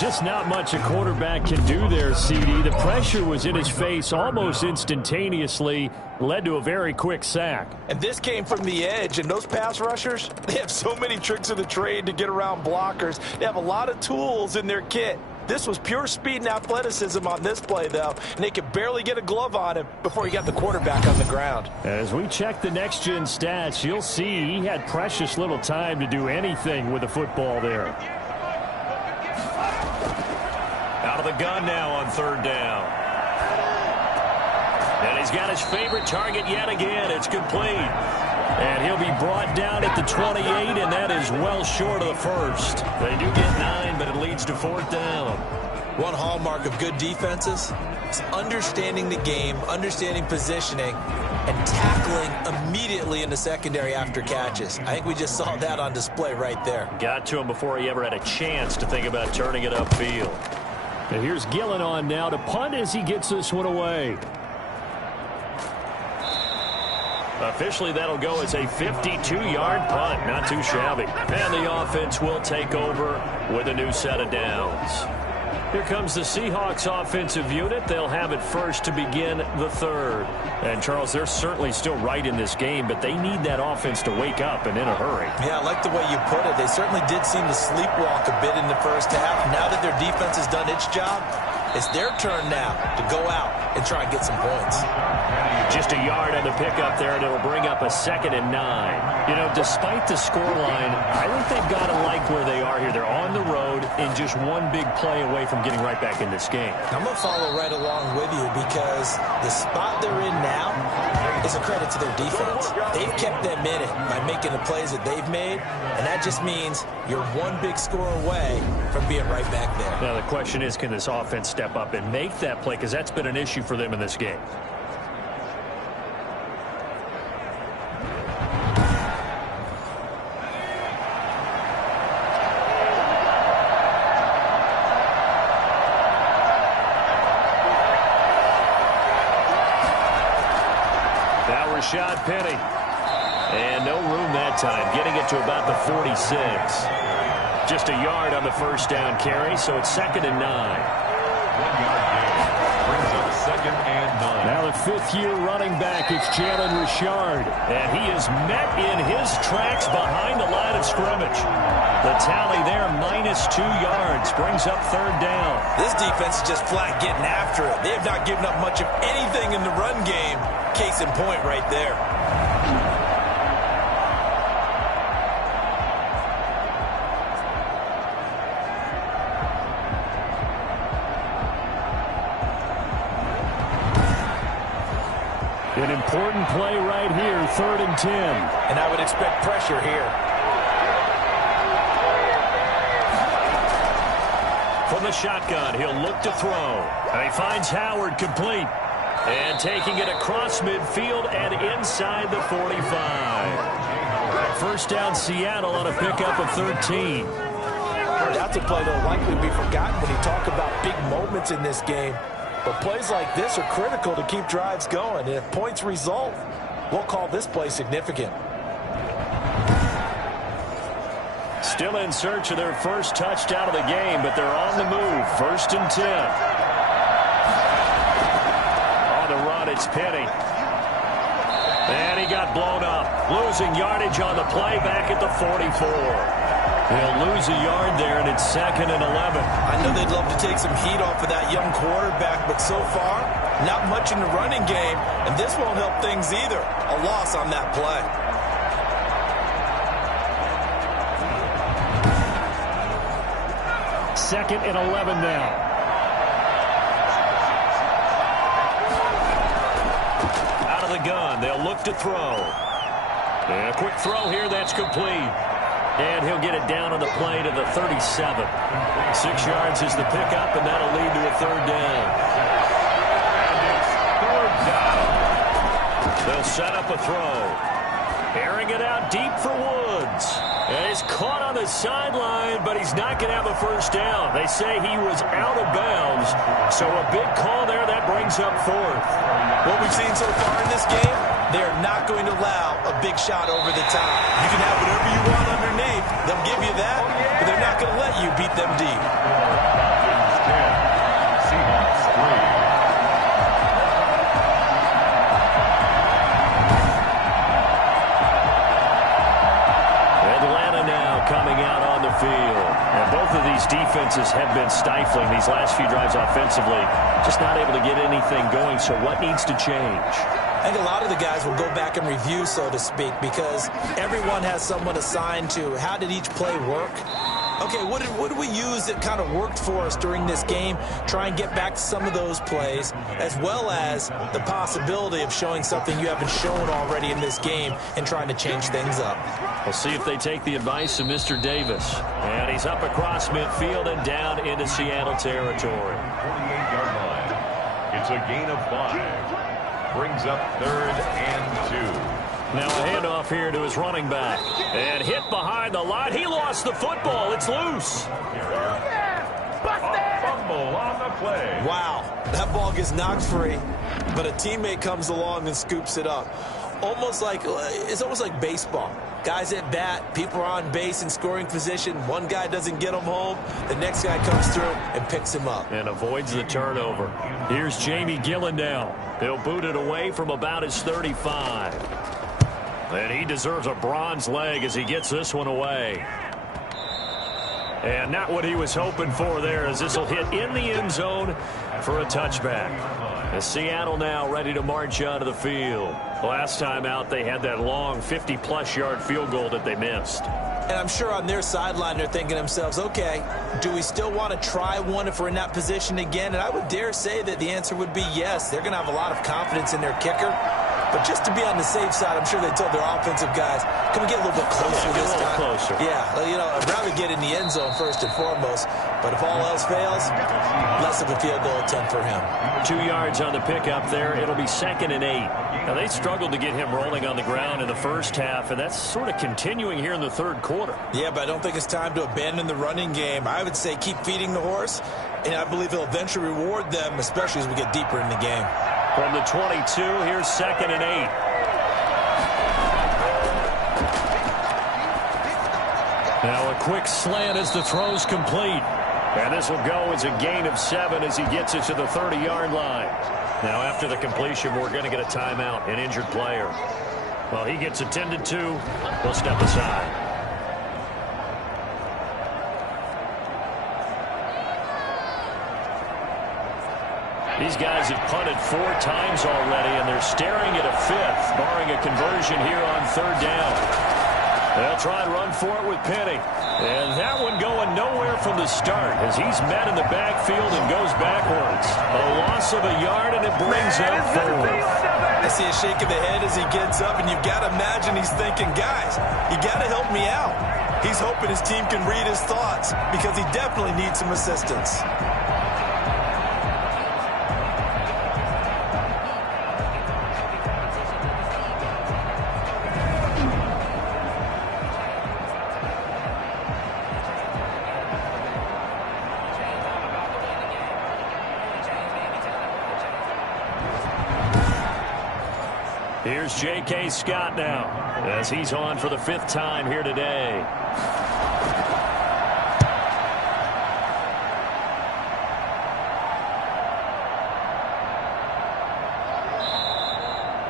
Just not much a quarterback can do there, CD. The pressure was in his face almost instantaneously, led to a very quick sack. And this came from the edge, and those pass rushers, they have so many tricks of the trade to get around blockers. They have a lot of tools in their kit. This was pure speed and athleticism on this play, though, and they could barely get a glove on him before he got the quarterback on the ground. As we check the next-gen stats, you'll see he had precious little time to do anything with the football there. Out of the gun now on 3rd down. And he's got his favorite target yet again. It's complete. And he'll be brought down at the 28, and that is well short of the first. They do get 9, but it leads to 4th down. One hallmark of good defenses is understanding the game, understanding positioning, and tackling immediately in the secondary after catches. I think we just saw that on display right there. Got to him before he ever had a chance to think about turning it upfield. And here's Gillen on now to punt as he gets this one away. Officially, that'll go as a 52-yard punt. Not too shabby. And the offense will take over with a new set of downs. Here comes the Seahawks offensive unit. They'll have it first to begin the third. And, Charles, they're certainly still right in this game, but they need that offense to wake up and in a hurry. Yeah, I like the way you put it. They certainly did seem to sleepwalk a bit in the first half. Now that their defense has done its job, it's their turn now to go out and try and get some points. Just a yard on the pickup there, and it'll bring up a 2nd and 9. You know, despite the scoreline, I think they've got to like where they are here. They're on the road and just one big play away from getting right back in this game. I'm going to follow right along with you because the spot they're in now is a credit to their defense. They've kept them in it by making the plays that they've made, and that just means you're one big score away from being right back there. Now, the question is, can this offense step up and make that play? Because that's been an issue for them in this game. Rashad Penny. And no room that time, getting it to about the 46. Just a yard on the first down carry, so it's 2nd and 9. 1 yard gain. Brings up 2nd and 9. Now the 5th-year running back is Jalen Richard. And he is met in his tracks behind the line of scrimmage. The tally there, -2 yards, brings up 3rd down. This defense is just flat getting after it. They have not given up much of anything in the run game. Case in point right there. An important play right here, 3rd and 10. And I would expect pressure here. From the shotgun, he'll look to throw. And he finds Howard complete. And taking it across midfield and inside the 45. 1st down Seattle on a pickup of 13. That's a play that'll likely be forgotten when you talk about big moments in this game. But plays like this are critical to keep drives going. And if points result, we'll call this play significant. Still in search of their first touchdown of the game, but they're on the move. 1st and 10. It's Penny. And he got blown up. Losing yardage on the play back at the 44. He'll lose a yard there, and it's 2nd and 11. I know they'd love to take some heat off of that young quarterback, but so far, not much in the running game, and this won't help things either. A loss on that play. Second and 11 now. The gun. They'll look to throw. And a quick throw here. That's complete. And he'll get it down on the play to the 37. 6 yards is the pickup, and that'll lead to a 3rd down. And it's 3rd down. They'll set up a throw. Airing it out deep for Woods. And he's caught on the sideline, but he's not going to have a first down. They say he was out of bounds. So a big call there. That brings up 4th. What we've seen so far in this game, they are not going to allow a big shot over the top. You can have whatever you want underneath. They'll give you that, but they're not going to let you beat them deep. Falcons 10, Seahawks 3. Atlanta now coming out on the field. And both of these defenses have been stifling these last few drives offensively. Just not able to get anything going. So what needs to change? I think a lot of the guys will go back and review, so to speak, because everyone has someone assigned to how did each play work. Okay, what did we use that kind of worked for us during this game? Try and get back to some of those plays, as well as the possibility of showing something you haven't shown already in this game and trying to change things up. We'll see if they take the advice of Mr. Davis. And he's up across midfield and down into Seattle territory. 48-yard line. It's a gain of 5. Brings up 3rd and 2. Now a handoff here to his running back. And hit behind the line. He lost the football. It's loose. A fumble on the play. Wow, that ball gets knocked free, but a teammate comes along and scoops it up. almost like baseball. Guys at bat, people are on base in scoring position. One guy doesn't get him home. The next guy comes through and picks him up. And avoids the turnover. Here's Jamie Gillen now. He'll boot it away from about his 35. And he deserves a bronze leg as he gets this one away. And not what he was hoping for there, as this will hit in the end zone for a touchback. As Seattle now ready to march out of the field. Last time out, they had that long 50-plus yard field goal that they missed. And I'm sure on their sideline they're thinking to themselves, okay, do we still want to try one if we're in that position again? And I would dare say that the answer would be yes. They're going to have a lot of confidence in their kicker. But just to be on the safe side, I'm sure they told their offensive guys, can we get a little bit closer this time? A little closer. Yeah, I'd rather get in the end zone first and foremost. But if all else fails, less of a field goal attempt for him. 2 yards on the pickup there. It'll be 2nd and 8. Now, they struggled to get him rolling on the ground in the first half, and that's sort of continuing here in the third quarter. Yeah, but I don't think it's time to abandon the running game. I would say keep feeding the horse, and I believe he'll eventually reward them, especially as we get deeper in the game. From the 22, here's 2nd and 8. Now a quick slant as the throw's complete. And this will go as a gain of 7 as he gets it to the 30-yard line. Now after the completion, we're going to get a timeout, an injured player. Well, he gets attended to. We'll step aside. These guys have punted 4 times already, and they're staring at a 5th, barring a conversion here on 3rd down. They'll try and run for it with Penny. And that one going nowhere from the start as he's met in the backfield and goes backwards. A loss of a yard, and it brings up 4th. I see a shake of the head as he gets up, and you've got to imagine he's thinking, guys, you got to help me out. He's hoping his team can read his thoughts because he definitely needs some assistance. Here's J.K. Scott now as he's on for the 5th time here today.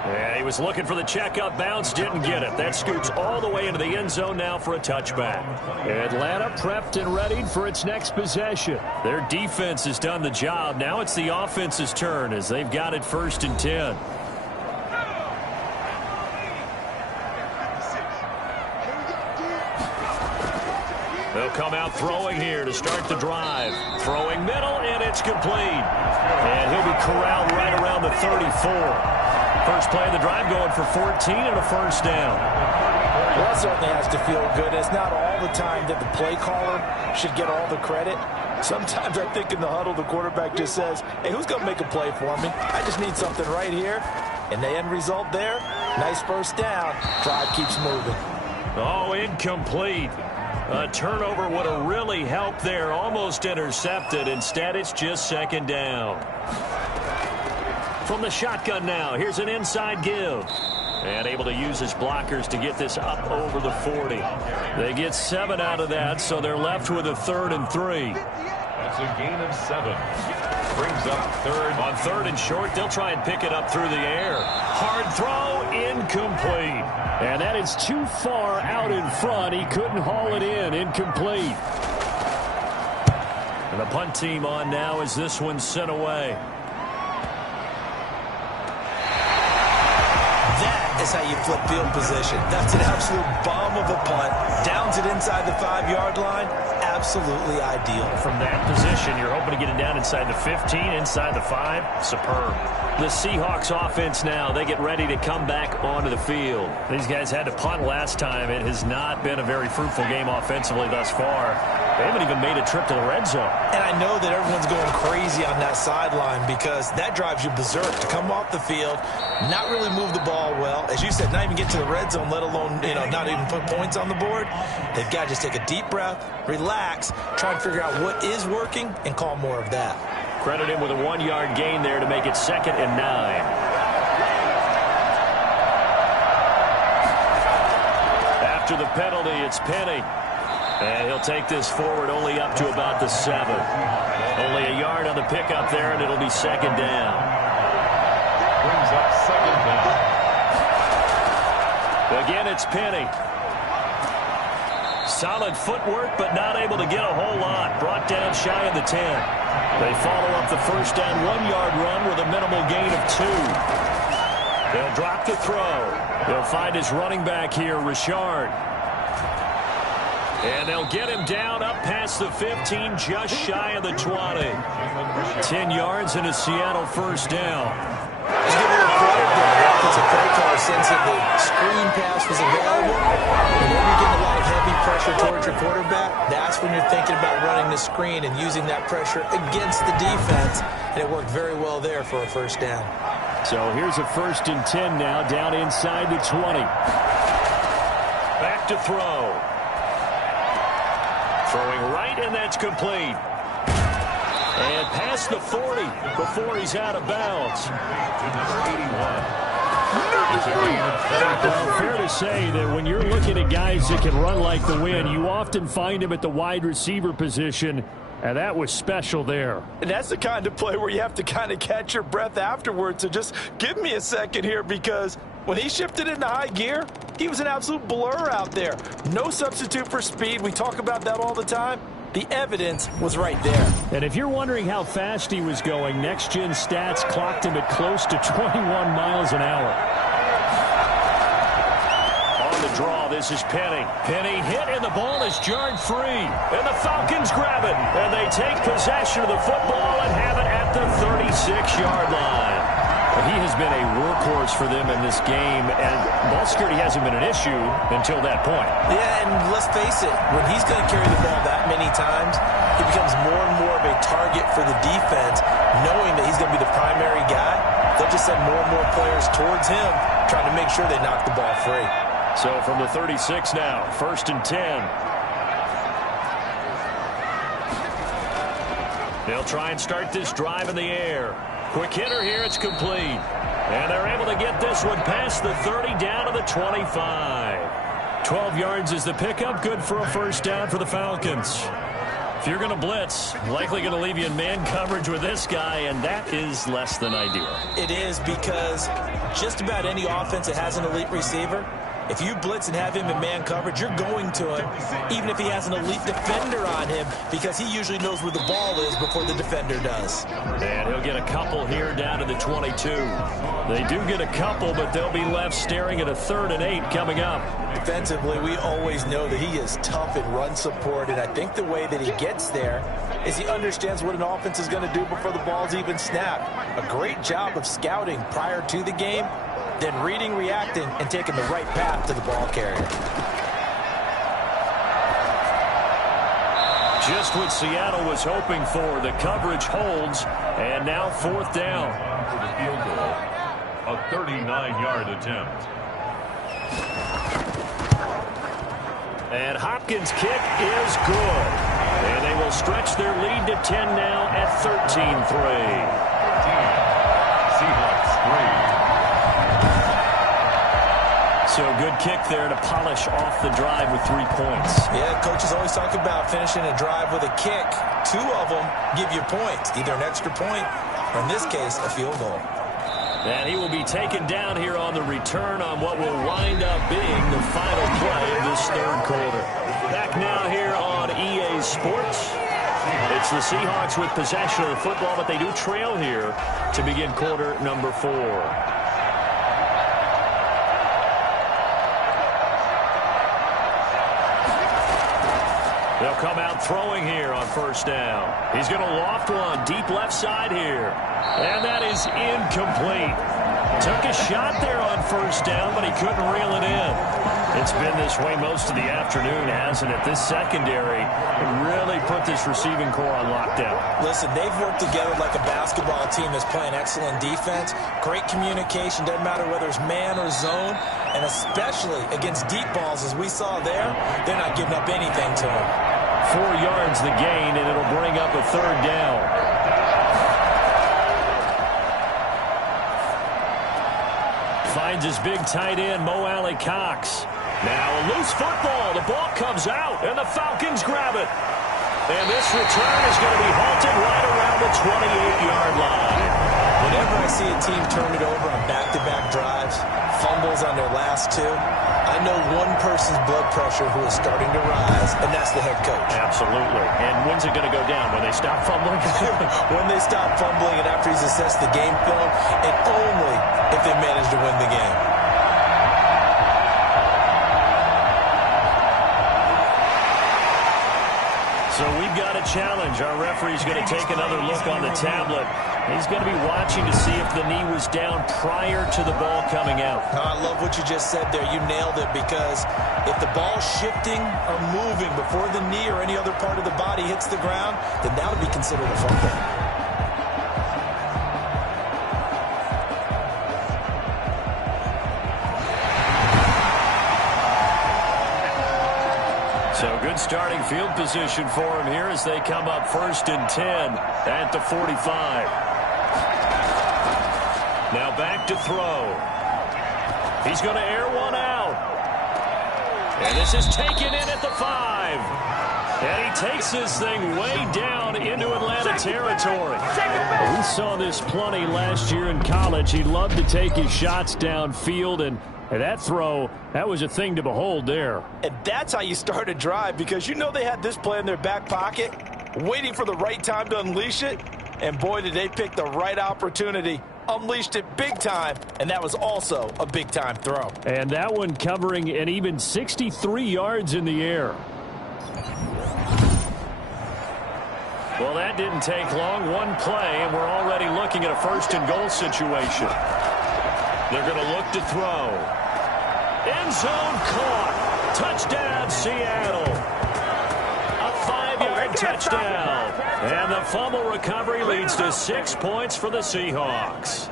Yeah, he was looking for the checkup bounce, didn't get it. That scoots all the way into the end zone now for a touchback. Atlanta prepped and readied for its next possession. Their defense has done the job. Now it's the offense's turn as they've got it 1st and 10. They'll come out throwing here to start the drive. Throwing middle, and it's complete. And he'll be corralled right around the 34. First play of the drive going for 14 and a 1st down. Well, that certainly has to feel good. It's not all the time that the play caller should get all the credit. Sometimes I think in the huddle, the quarterback just says, hey, who's going to make a play for me? I just need something right here. And the end result there, nice 1st down. Drive keeps moving. Oh, incomplete. A turnover would have really helped there. Almost intercepted. Instead, it's just 2nd down. From the shotgun now, here's an inside give. And able to use his blockers to get this up over the 40. They get 7 out of that, so they're left with a 3rd and 3. That's a gain of 7. Brings up 3rd. On 3rd and short, they'll try and pick it up through the air. Hard throw, incomplete. And that is too far out in front. He couldn't haul it in. Incomplete. And the punt team on now as this one's sent away. That is how you flip field position. That's an absolute bomb of a punt. Downs it inside the 5-yard line. Absolutely ideal. From that position, you're hoping to get it down inside the 15, inside the 5. Superb. The Seahawks offense now, they get ready to come back onto the field. These guys had to punt last time. It has not been a very fruitful game offensively thus far. They haven't even made a trip to the red zone. And I know that everyone's going crazy on that sideline because that drives you berserk to come off the field, not really move the ball well. As you said, not even get to the red zone, let alone, not even put points on the board. They've got to just take a deep breath, relax, try and figure out what is working, and call more of that. Credit him with a 1-yard gain there to make it 2nd and 9. after the penalty, it's Penny. And he'll take this forward only up to about the 7. Only a yard on the pickup there, and it'll be second down. Brings up second down. Again, it's Penny. Solid footwork, but not able to get a whole lot. Brought down shy of the 10. They follow up the first down 1-yard run with a minimal gain of 2. They'll drop the throw. They'll find his running back here, Richard. And they'll get him down up past the 15, just shy of the 20. 10 yards and a Seattle first down. Just give him a credit there. The offensive play caller sense that the screen pass was available. And when you're getting a lot of heavy pressure towards your quarterback, that's when you're thinking about running the screen and using that pressure against the defense. And it worked very well there for a first down. So here's a 1st and 10 now, down inside the 20. Back to throw. Throwing right, and that's complete. And past the 40 before he's out of bounds. Well, fair to say that when you're looking at guys that can run like the wind, you often find him at the wide receiver position, and that was special there. And that's the kind of play where you have to kind of catch your breath afterwards. So just give me a second here, because when he shifted into high gear, he was an absolute blur out there. No substitute for speed. We talk about that all the time. The evidence was right there. And if you're wondering how fast he was going, Next Gen Stats clocked him at close to 21 miles an hour. On the draw, this is Penny. Penny hit, and the ball is jarred free. And the Falcons grab it. And they take possession of the football and have it at the 36-yard line. He has been a workhorse for them in this game, and ball security hasn't been an issue until that point. Yeah, and let's face it, when he's going to carry the ball that many times, he becomes more and more of a target for the defense, knowing that he's going to be the primary guy. They'll just send more and more players towards him, trying to make sure they knock the ball free. So from the 36 now, 1st and 10. They'll try and start this drive in the air. Quick hitter here, it's complete. And they're able to get this one past the 30 down to the 25. 12 yards is the pickup, good for a first down for the Falcons. If you're going to blitz, likely going to leave you in man coverage with this guy, and that is less than ideal. It is, because just about any offense that has an elite receiver, if you blitz and have him in man coverage, you're going to him, even if he has an elite defender on him, because he usually knows where the ball is before the defender does. And he'll get a couple here down to the 22. They do get a couple, but they'll be left staring at a 3rd and 8 coming up. Defensively, we always know that he is tough in run support, and I think the way that he gets there is he understands what an offense is going to do before the ball's even snapped. A great job of scouting prior to the game, then reading, reacting, and taking the right path to the ball carrier. Just what Seattle was hoping for. The coverage holds, and now 4th down. For the field goal, a 39-yard attempt. And Hopkins' kick is good. And they will stretch their lead to 10 now at 13-3. Seahawks 3. So good kick there to polish off the drive with 3 points. Yeah, coaches always talk about finishing a drive with a kick. 2 of them give you points, either an extra point or, in this case, a field goal. And he will be taken down here on the return on what will wind up being the final play of this 3rd quarter. Back now here on EA Sports. It's the Seahawks with possession of the football, but they do trail here to begin quarter number 4. They'll come out throwing here on 1st down. He's going to loft one deep left side here. And that is incomplete. Took a shot there on 1st down, but he couldn't reel it in. It's been this way most of the afternoon, hasn't it? This secondary really put this receiving core on lockdown. Listen, they've worked together like a basketball team that's playing excellent defense. Great communication, doesn't matter whether it's man or zone. And especially against deep balls, as we saw there, they're not giving up anything to them. 4 yards the gain, and it'll bring up a 3rd down. Finds his big tight end, Mo Alley-Cox. Now a loose football. The ball comes out, and the Falcons grab it. And this return is going to be halted right around the 28-yard line. Whenever I see a team turn it over on back-to-back drives, fumbles on their last two, I know one person's blood pressure who is starting to rise, and that's the head coach. Absolutely. And when's it going to go down? When they stop fumbling? When they stop fumbling and after he's assessed the game film, and only if they manage to win the game. So we've got a challenge. Our referee's going to take another look on the tablet. He's going to be watching to see if the knee was down prior to the ball coming out. I love what you just said there. You nailed it, because if the ball's shifting or moving before the knee or any other part of the body hits the ground, then that would be considered a fumble. So good starting field position for him here as they come up 1st and 10 at the 45. Now back to throw. He's going to air one out. And this is taken in at the 5. And he takes this thing way down into Atlanta territory. We saw this plenty last year in college. He loved to take his shots downfield, and that throw, that was a thing to behold there. And that's how you start a drive, because you know they had this play in their back pocket, waiting for the right time to unleash it. And boy, did they pick the right opportunity. Unleashed it big time, and that was also a big-time throw. And that one covering an even 63 yards in the air. Well, that didn't take long. One play, and we're already looking at a 1st and goal situation. They're going to look to throw. End zone caught. Touchdown, Seattle. A 5-yard touchdown. And the fumble recovery leads to 6 points for the Seahawks.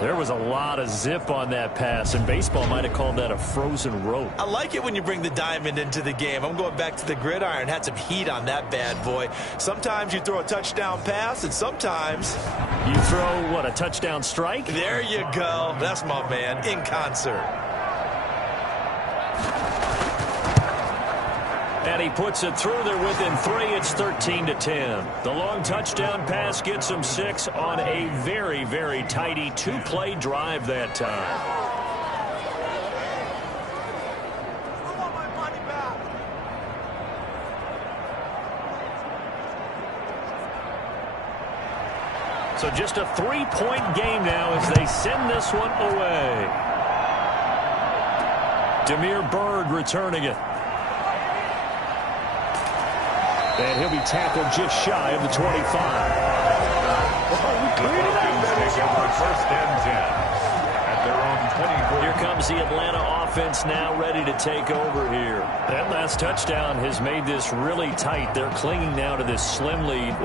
There was a lot of zip on that pass, and baseball might have called that a frozen rope. I like it when you bring the diamond into the game. I'm going back to the gridiron. Had some heat on that bad boy. Sometimes you throw a touchdown pass, and sometimes you throw, what, a touchdown strike? There you go. That's my man, in concert. And he puts it through. They're within 3. It's 13-10. The long touchdown pass gets them 6 on a very, very tidy 2-play drive that time. So just a 3-point game now as they send this one away. Damiere Byrd returning it. And he'll be tackled just shy of the 25. The Falcons take over 1st and 10 at their own 24. Here comes the Atlanta offense now ready to take over here. That last touchdown has made this really tight. They're clinging now to this slim lead.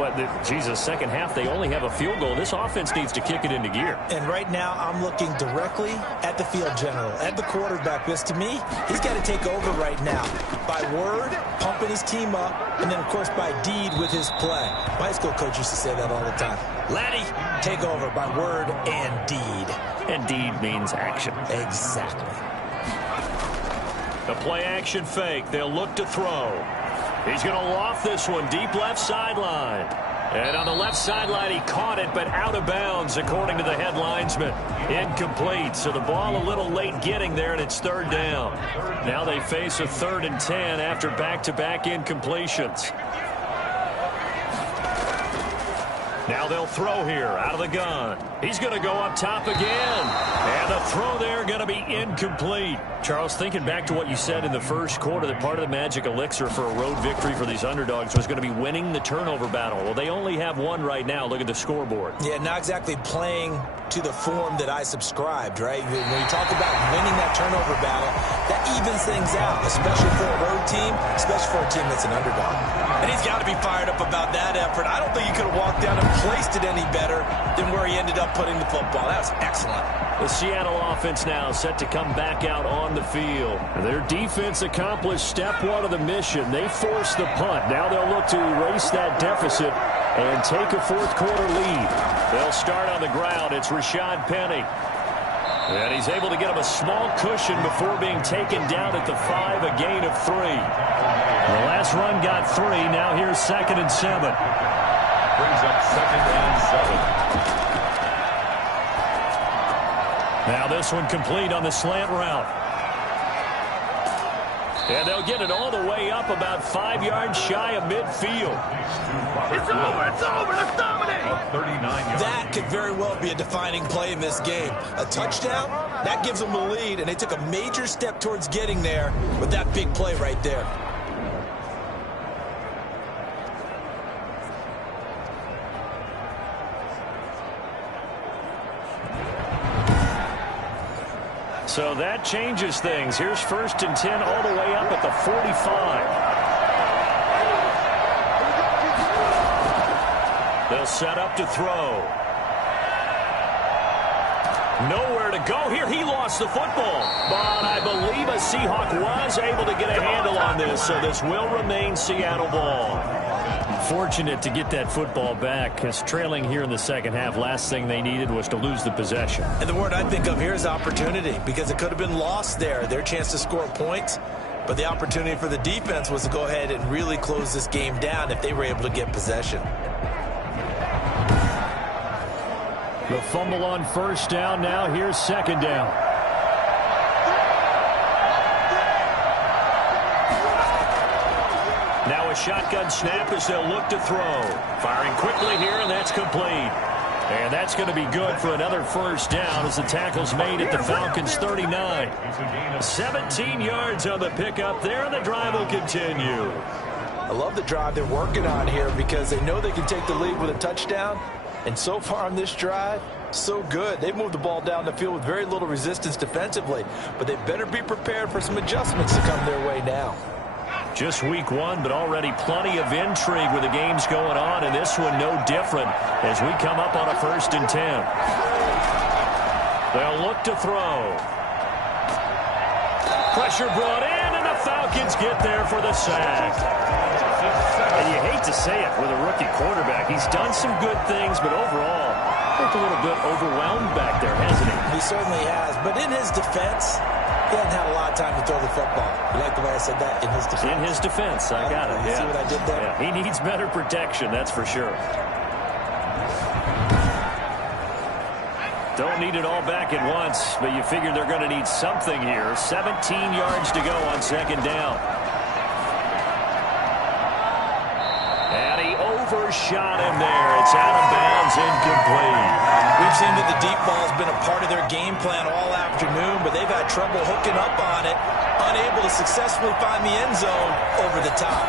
Second half, they only have a field goal. This offense needs to kick it into gear. And right now, I'm looking directly at the field general, at the quarterback, because to me, he's got to take over right now. By word, pumping his team up, and then, of course, by deed with his play. My high school coach used to say that all the time. Laddie, take over by word and deed. And deed means action. Exactly. The play-action fake. They'll look to throw. He's going to loft this one deep left sideline. And on the left sideline, he caught it, but out of bounds, according to the head linesman. Incomplete. So the ball a little late getting there, and it's 3rd down. Now they face a 3rd and 10 after back-to-back incompletions. Now they'll throw here out of the gun. He's going to go up top again. And the throw there going to be incomplete. Charles, thinking back to what you said in the first quarter, that part of the magic elixir for a road victory for these underdogs was going to be winning the turnover battle. Well, they only have one right now. Look at the scoreboard. Yeah, not exactly playing to the form that I subscribed, right? When you talk about winning that turnover battle, that evens things out, especially for a road team, especially for a team that's an underdog. And he's got to be fired up about that effort. I don't think he could have walked down and placed it any better than where he ended up putting the football. That was excellent. The Seattle offense now set to come back out on the field. Their defense accomplished step one of the mission. They forced the punt. Now they'll look to erase that deficit and take a fourth quarter lead. They'll start on the ground. It's Rashad Penny. And he's able to get him a small cushion before being taken down at the 5, a gain of 3. The last run got 3. Now here's 2nd and 7. Brings up 2nd and 7. Now this one complete on the slant route. And they'll get it all the way up about 5 yards shy of midfield. It's over, let's dominate! 39 yards. That could very well be a defining play in this game. A touchdown, that gives them the lead, and they took a major step towards getting there with that big play right there. So that changes things. Here's 1st and 10 all the way up at the 45. They'll set up to throw. Nowhere to go here. He lost the football. But I believe a Seahawk was able to get a handle on this, so this will remain Seattle ball. Fortunate to get that football back, because trailing here in the second half, last thing they needed was to lose the possession. And the word I think of here is opportunity, because it could have been lost there, their chance to score points. But the opportunity for the defense was to go ahead and really close this game down if they were able to get possession. The fumble on 1st down. Now here's 2nd down. Now a shotgun snap as they'll look to throw. Firing quickly here, and that's complete. And that's going to be good for another 1st down as the tackle's made at the Falcons' 39. 17 yards on the pickup there, and the drive will continue. I love the drive they're working on here because they know they can take the lead with a touchdown. And so far on this drive, so good. They've moved the ball down the field with very little resistance defensively. But they better be prepared for some adjustments to come their way now. Just week 1, but already plenty of intrigue with the games going on, and this one no different as we come up on a 1st and 10. They'll look to throw. Pressure brought in, and the Falcons get there for the sack. And you hate to say it with a rookie quarterback. He's done some good things, but overall, I think a little bit overwhelmed back there, hasn't he? He certainly has, but in his defense, he hasn't had a lot of time to throw the football. You like the way I said that? In his defense. In his defense, I got it. You see what I did there? Yeah, he needs better protection, that's for sure. Don't need it all back at once, but you figure they're going to need something here. 17 yards to go on 2nd down. And he overshot him there. It's out of bounds, incomplete. We've seen that the deep ball has been a part of their game plan all afternoon, but they've had trouble hooking up on it, unable to successfully find the end zone over the top.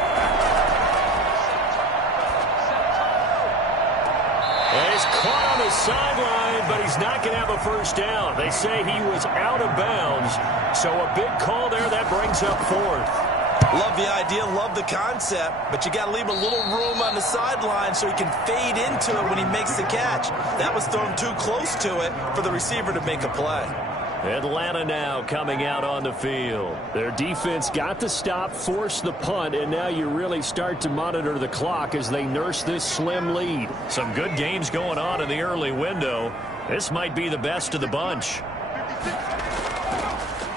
And he's caught on the sideline, but he's not going to have a 1st down. They say he was out of bounds, so a big call there. That brings up 4th. Love the idea, love the concept, but you got to leave a little room on the sideline so he can fade into it when he makes the catch. That was thrown too close to it for the receiver to make a play. Atlanta now coming out on the field. Their defense got the stop, forced the punt, and now you really start to monitor the clock as they nurse this slim lead. Some good games going on in the early window. This might be the best of the bunch.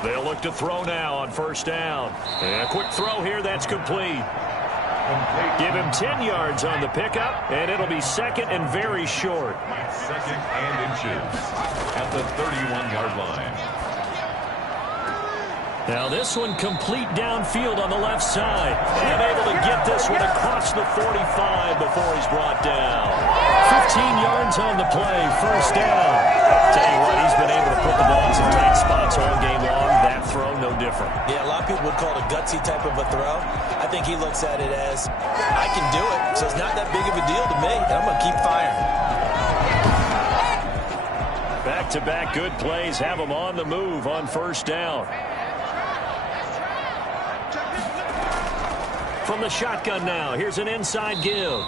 They'll look to throw now on 1st down. And a quick throw here, that's complete. Give him 10 yards on the pickup, and it'll be 2nd and very short. 2nd and inches at the 31-yard line. Now this one complete downfield on the left side. And able to get this one across the 45 before he's brought down. 15 yards on the play, 1st down. Tell you what, he's been able to put the ball in some tight spots all game long. That throw, no different. Yeah, a lot of people would call it a gutsy type of a throw. I think he looks at it as, I can do it, so it's not that big of a deal to me. I'm going to keep firing. Back-to-back good plays have him on the move on 1st down. From the shotgun now, here's an inside give.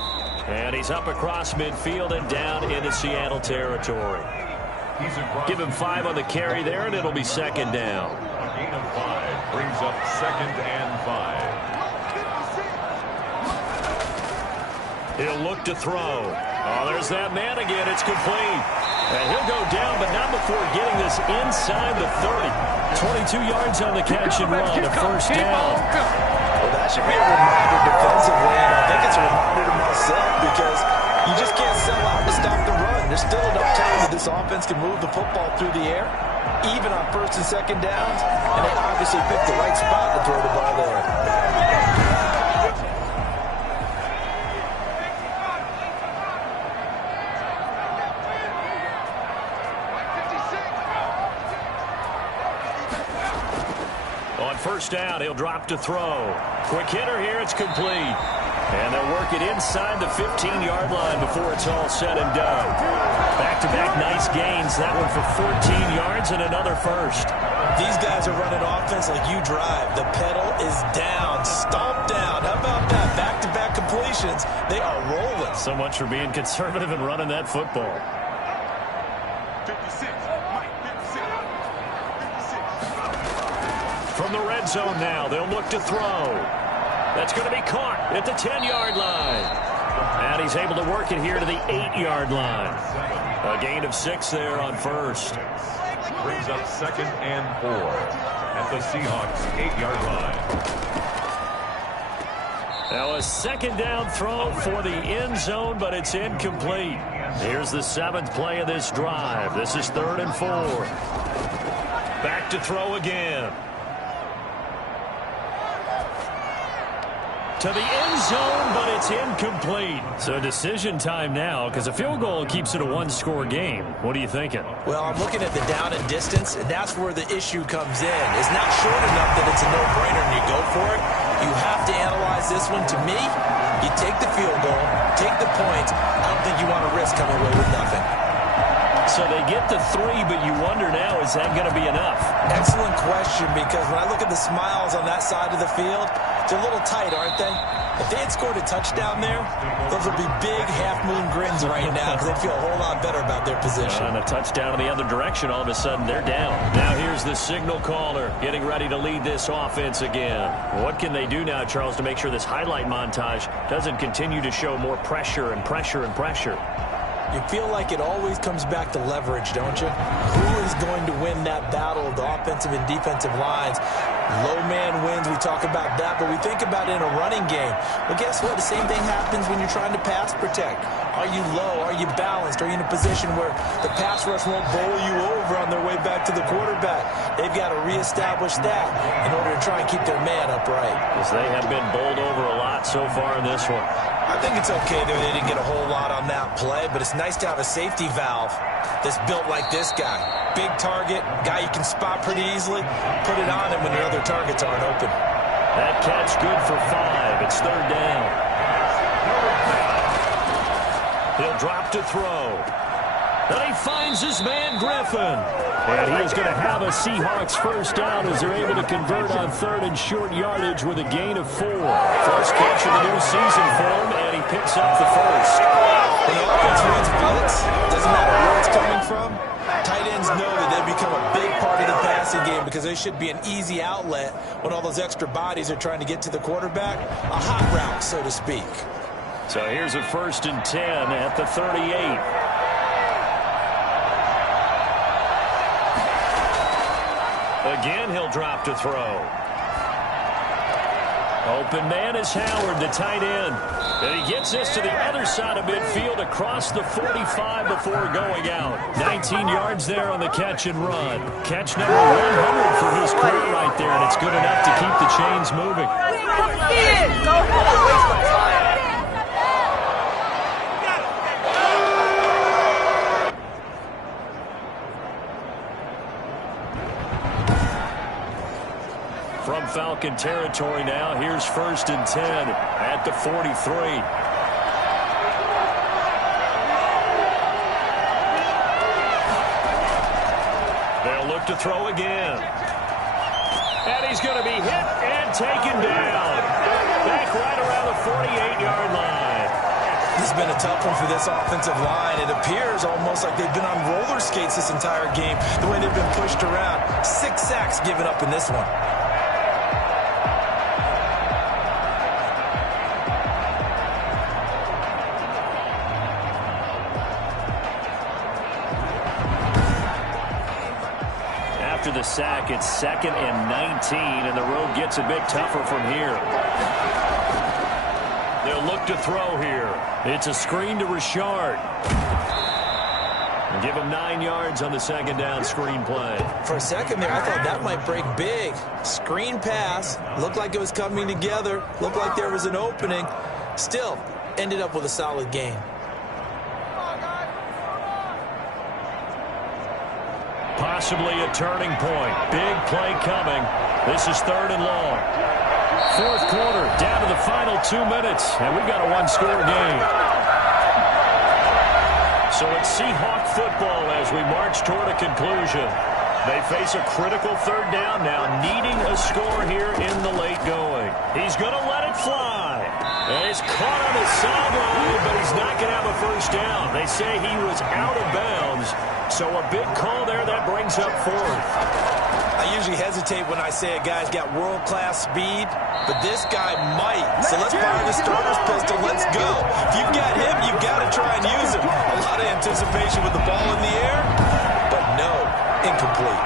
And he's up across midfield and down into Seattle territory. Give him 5 on the carry there, and it'll be 2nd down. A gain of 5 brings up 2nd and 5. He'll look to throw. Oh, there's that man again. It's complete. And he'll go down, but not before getting this inside the 30. 22 yards on the catch and run, a first down. Well, that should be a reminder defensively, and I think it's a reminder to myself because you just can't sell out to stop the run. There's still enough time that this offense can move the football through the air, even on first and second downs, and they obviously picked the right spot to throw the ball there. On first down, he'll drop to throw. Quick hitter here, it's complete. And they'll work it inside the 15-yard line before it's all said and done. Back-to-back nice gains. That one for 14 yards and another first. These guys are running offense like you drive. The pedal is down, stomp down. How about that? Back-to-back completions. They are rolling. So much for being conservative and running that football. 56. Mike, 56. From the red zone now, they'll look to throw. That's going to be caught at the 10-yard line. And he's able to work it here to the 8-yard line. A gain of 6 there on first. Brings up 2nd and 4 at the Seahawks 8-yard line. Now a second down throw for the end zone, but it's incomplete. Here's the 7th play of this drive. This is 3rd and 4. Back to throw again. To the end zone, but it's incomplete. So decision time now, because a field goal keeps it a one-score game. What are you thinking? Well, I'm looking at the down and distance, and that's where the issue comes in. It's not short enough that it's a no-brainer and you go for it. You have to analyze this one. To me, you take the field goal, take the points. I don't think you want to risk coming away with nothing. So they get the 3, but you wonder now, is that going to be enough? Excellent question, because when I look at the smiles on that side of the field, they're a little tight, aren't they? If they had scored a touchdown there, those would be big half-moon grins right now because they'd feel a whole lot better about their position. And a touchdown in the other direction, all of a sudden they're down. Now here's the signal caller getting ready to lead this offense again. What can they do now, Charles, to make sure this highlight montage doesn't continue to show more pressure and pressure and pressure? You feel like it always comes back to leverage, don't you? Who is going to win that battle of the offensive and defensive lines? Low man wins, we talk about that, but we think about it in a running game. Well, guess what? The same thing happens when you're trying to pass protect. Are you low? Are you balanced? Are you in a position where the pass rush won't bowl you over on their way back to the quarterback? They've got to reestablish that in order to try and keep their man upright. Because they have been bowled over a lot so far in this one. I think it's okay that they didn't get a whole lot on that play, but it's nice to have a safety valve that's built like this guy. Big target, guy you can spot pretty easily. Put it on him when your other targets aren't open. That catch good for 5. It's 3rd down. He'll drop to throw. And he finds his man, Griffin. And he is going to have a Seahawks first down as they're able to convert on 3rd and short yardage with a gain of 4. First catch of the new season for him, and he picks up the first. When the offense runs blitz, doesn't matter where it's coming from, tight ends know that they become a big part of the passing game because they should be an easy outlet when all those extra bodies are trying to get to the quarterback. A hot route, so to speak. So here's a 1st and 10 at the 38. Again, he'll drop to throw. Open man is Howard, the tight end. And he gets this to the other side of midfield across the 45 before going out. 19 yards there on the catch and run. Catch number 100 for his career right there, and it's good enough to keep the chains moving. From Falcon territory now, here's 1st and 10 at the 43. They'll look to throw again. And he's going to be hit and taken down. Back right around the 48-yard line. This has been a tough one for this offensive line. It appears almost like they've been on roller skates this entire game, the way they've been pushed around. 6 sacks given up in this one. after the sack. It's 2nd and 19, and the road gets a bit tougher from here. They'll look to throw here. It's a screen to Richard. And give him 9 yards on the 2nd down screen play. For a second there, I thought that might break big. Screen pass. Looked like it was coming together. Looked like there was an opening. Still, ended up with a solid gain. Possibly a turning point. Big play coming. This is 3rd and long. 4th quarter, down to the final 2 minutes, and we've got a one-score game. So it's Seahawk football as we march toward a conclusion. They face a critical 3rd down now, needing a score here in the late going. He's going to let it fly. And he's caught on the sideline, but he's not going to have a first down. They say he was out of bounds, so a big call there that brings up 4th. I usually hesitate when I say a guy's got world-class speed, but this guy might. So let's fire the starter's pistol. Let's go. If you've got him, you've got to try and use him. A lot of anticipation with the ball in the air, but no, incomplete.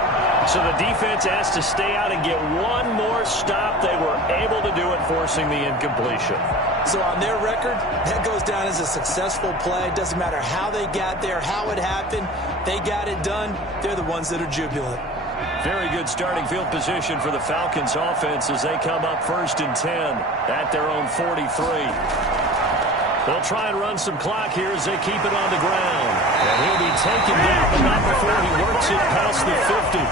So the defense has to stay out and get one more stop. They were able to do it, forcing the incompletion. So on their record, that goes down as a successful play. Doesn't matter how they got there, how it happened. They got it done. They're the ones that are jubilant. Very good starting field position for the Falcons offense as they come up 1st and 10 at their own 43. They'll try and run some clock here as they keep it on the ground. And he'll be taken down, but not before he works it past the 50.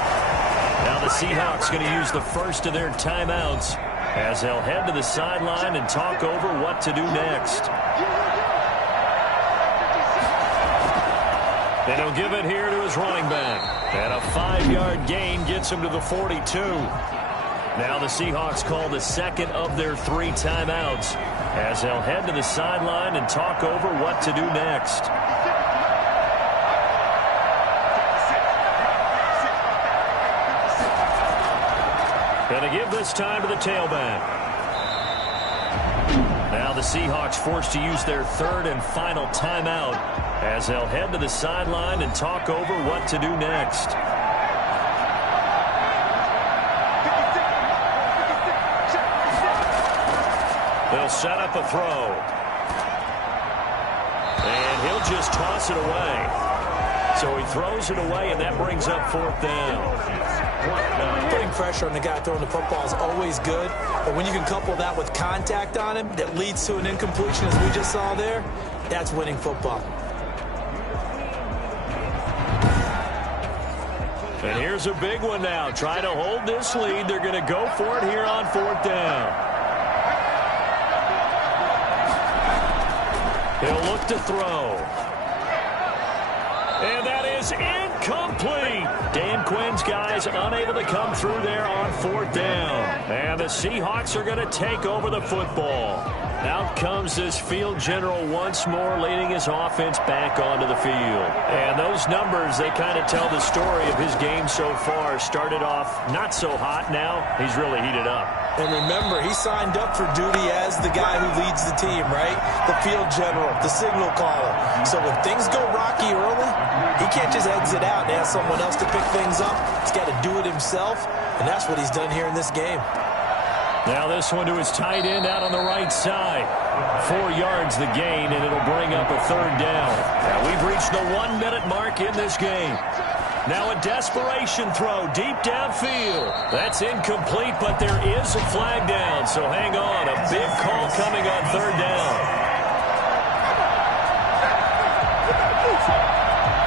Now the Seahawks going to use the first of their timeouts as they'll head to the sideline and talk over what to do next. And he'll give it here to his running back. And a 5-yard gain gets him to the 42. Now the Seahawks call the 2nd of their 3 timeouts as they'll head to the sideline and talk over what to do next. Going to give this time to the tailback. Now the Seahawks forced to use their 3rd and final timeout as they'll head to the sideline and talk over what to do next. They'll set up a throw. And he'll just toss it away. So he throws it away, and that brings up 4th down. Putting pressure on the guy throwing the football is always good, but when you can couple that with contact on him that leads to an incompletion, as we just saw there, that's winning football. And here's a big one now. Trying to hold this lead. They're going to go for it here on 4th down. He'll look to throw. And that is incomplete. Dan Quinn's guys unable to come through there on 4th down. And the Seahawks are going to take over the football. Out comes this field general once more, leading his offense back onto the field. And those numbers, they kind of tell the story of his game so far. Started off not so hot. Now he's really heated up. And remember, he signed up for duty as the guy who leads the team, right? The field general, the signal caller. So when things go rocky early, he can't just exit out and ask someone else to pick things up. He's got to do it himself, and that's what he's done here in this game. Now this one to his tight end out on the right side. 4 yards the gain, and it'll bring up a 3rd down. Now we've reached the 1-minute mark in this game. Now a desperation throw deep downfield. That's incomplete, but there is a flag down, so hang on. A big call coming on 3rd down.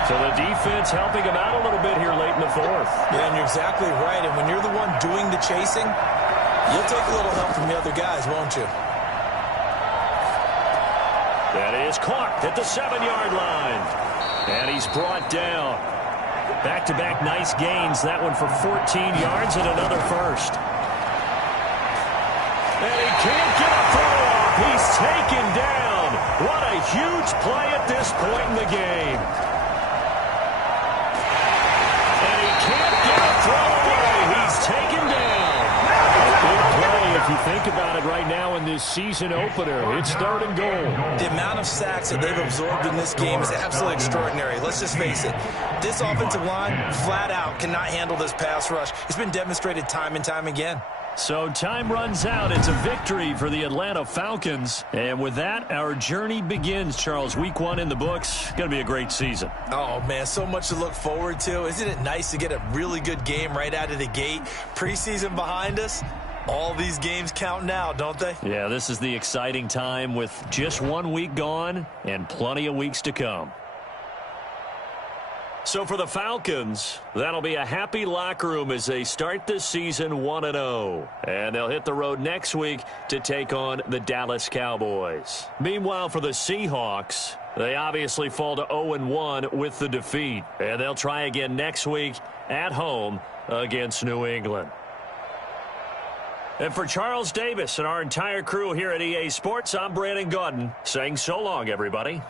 So the defense helping him out a little bit here late in the 4th. Yeah, and you're exactly right. And when you're the one doing the chasing, you'll take a little help from the other guys, won't you? That is caught at the 7-yard line. And he's brought down. Back-to-back nice gains. That one for 14 yards and another first. And he can't get a throw off. He's taken down. What a huge play at this point in the game. And he can't get a throw away. He's taken down. A big play if you think about it right now in this season opener. It's 3rd and goal. The amount of sacks that they've absorbed in this game is absolutely extraordinary. Let's just face it. This offensive line, flat out, cannot handle this pass rush. It's been demonstrated time and time again. So time runs out. It's a victory for the Atlanta Falcons. And with that, our journey begins, Charles. Week 1 in the books. Going to be a great season. Oh, man, so much to look forward to. Isn't it nice to get a really good game right out of the gate? Preseason behind us. All these games count now, don't they? Yeah, this is the exciting time with just 1 week gone and plenty of weeks to come. So for the Falcons, that'll be a happy locker room as they start this season 1-0. And they'll hit the road next week to take on the Dallas Cowboys. Meanwhile, for the Seahawks, they obviously fall to 0-1 with the defeat. And they'll try again next week at home against New England. And for Charles Davis and our entire crew here at EA Sports, I'm Brandon Gaudin saying so long, everybody.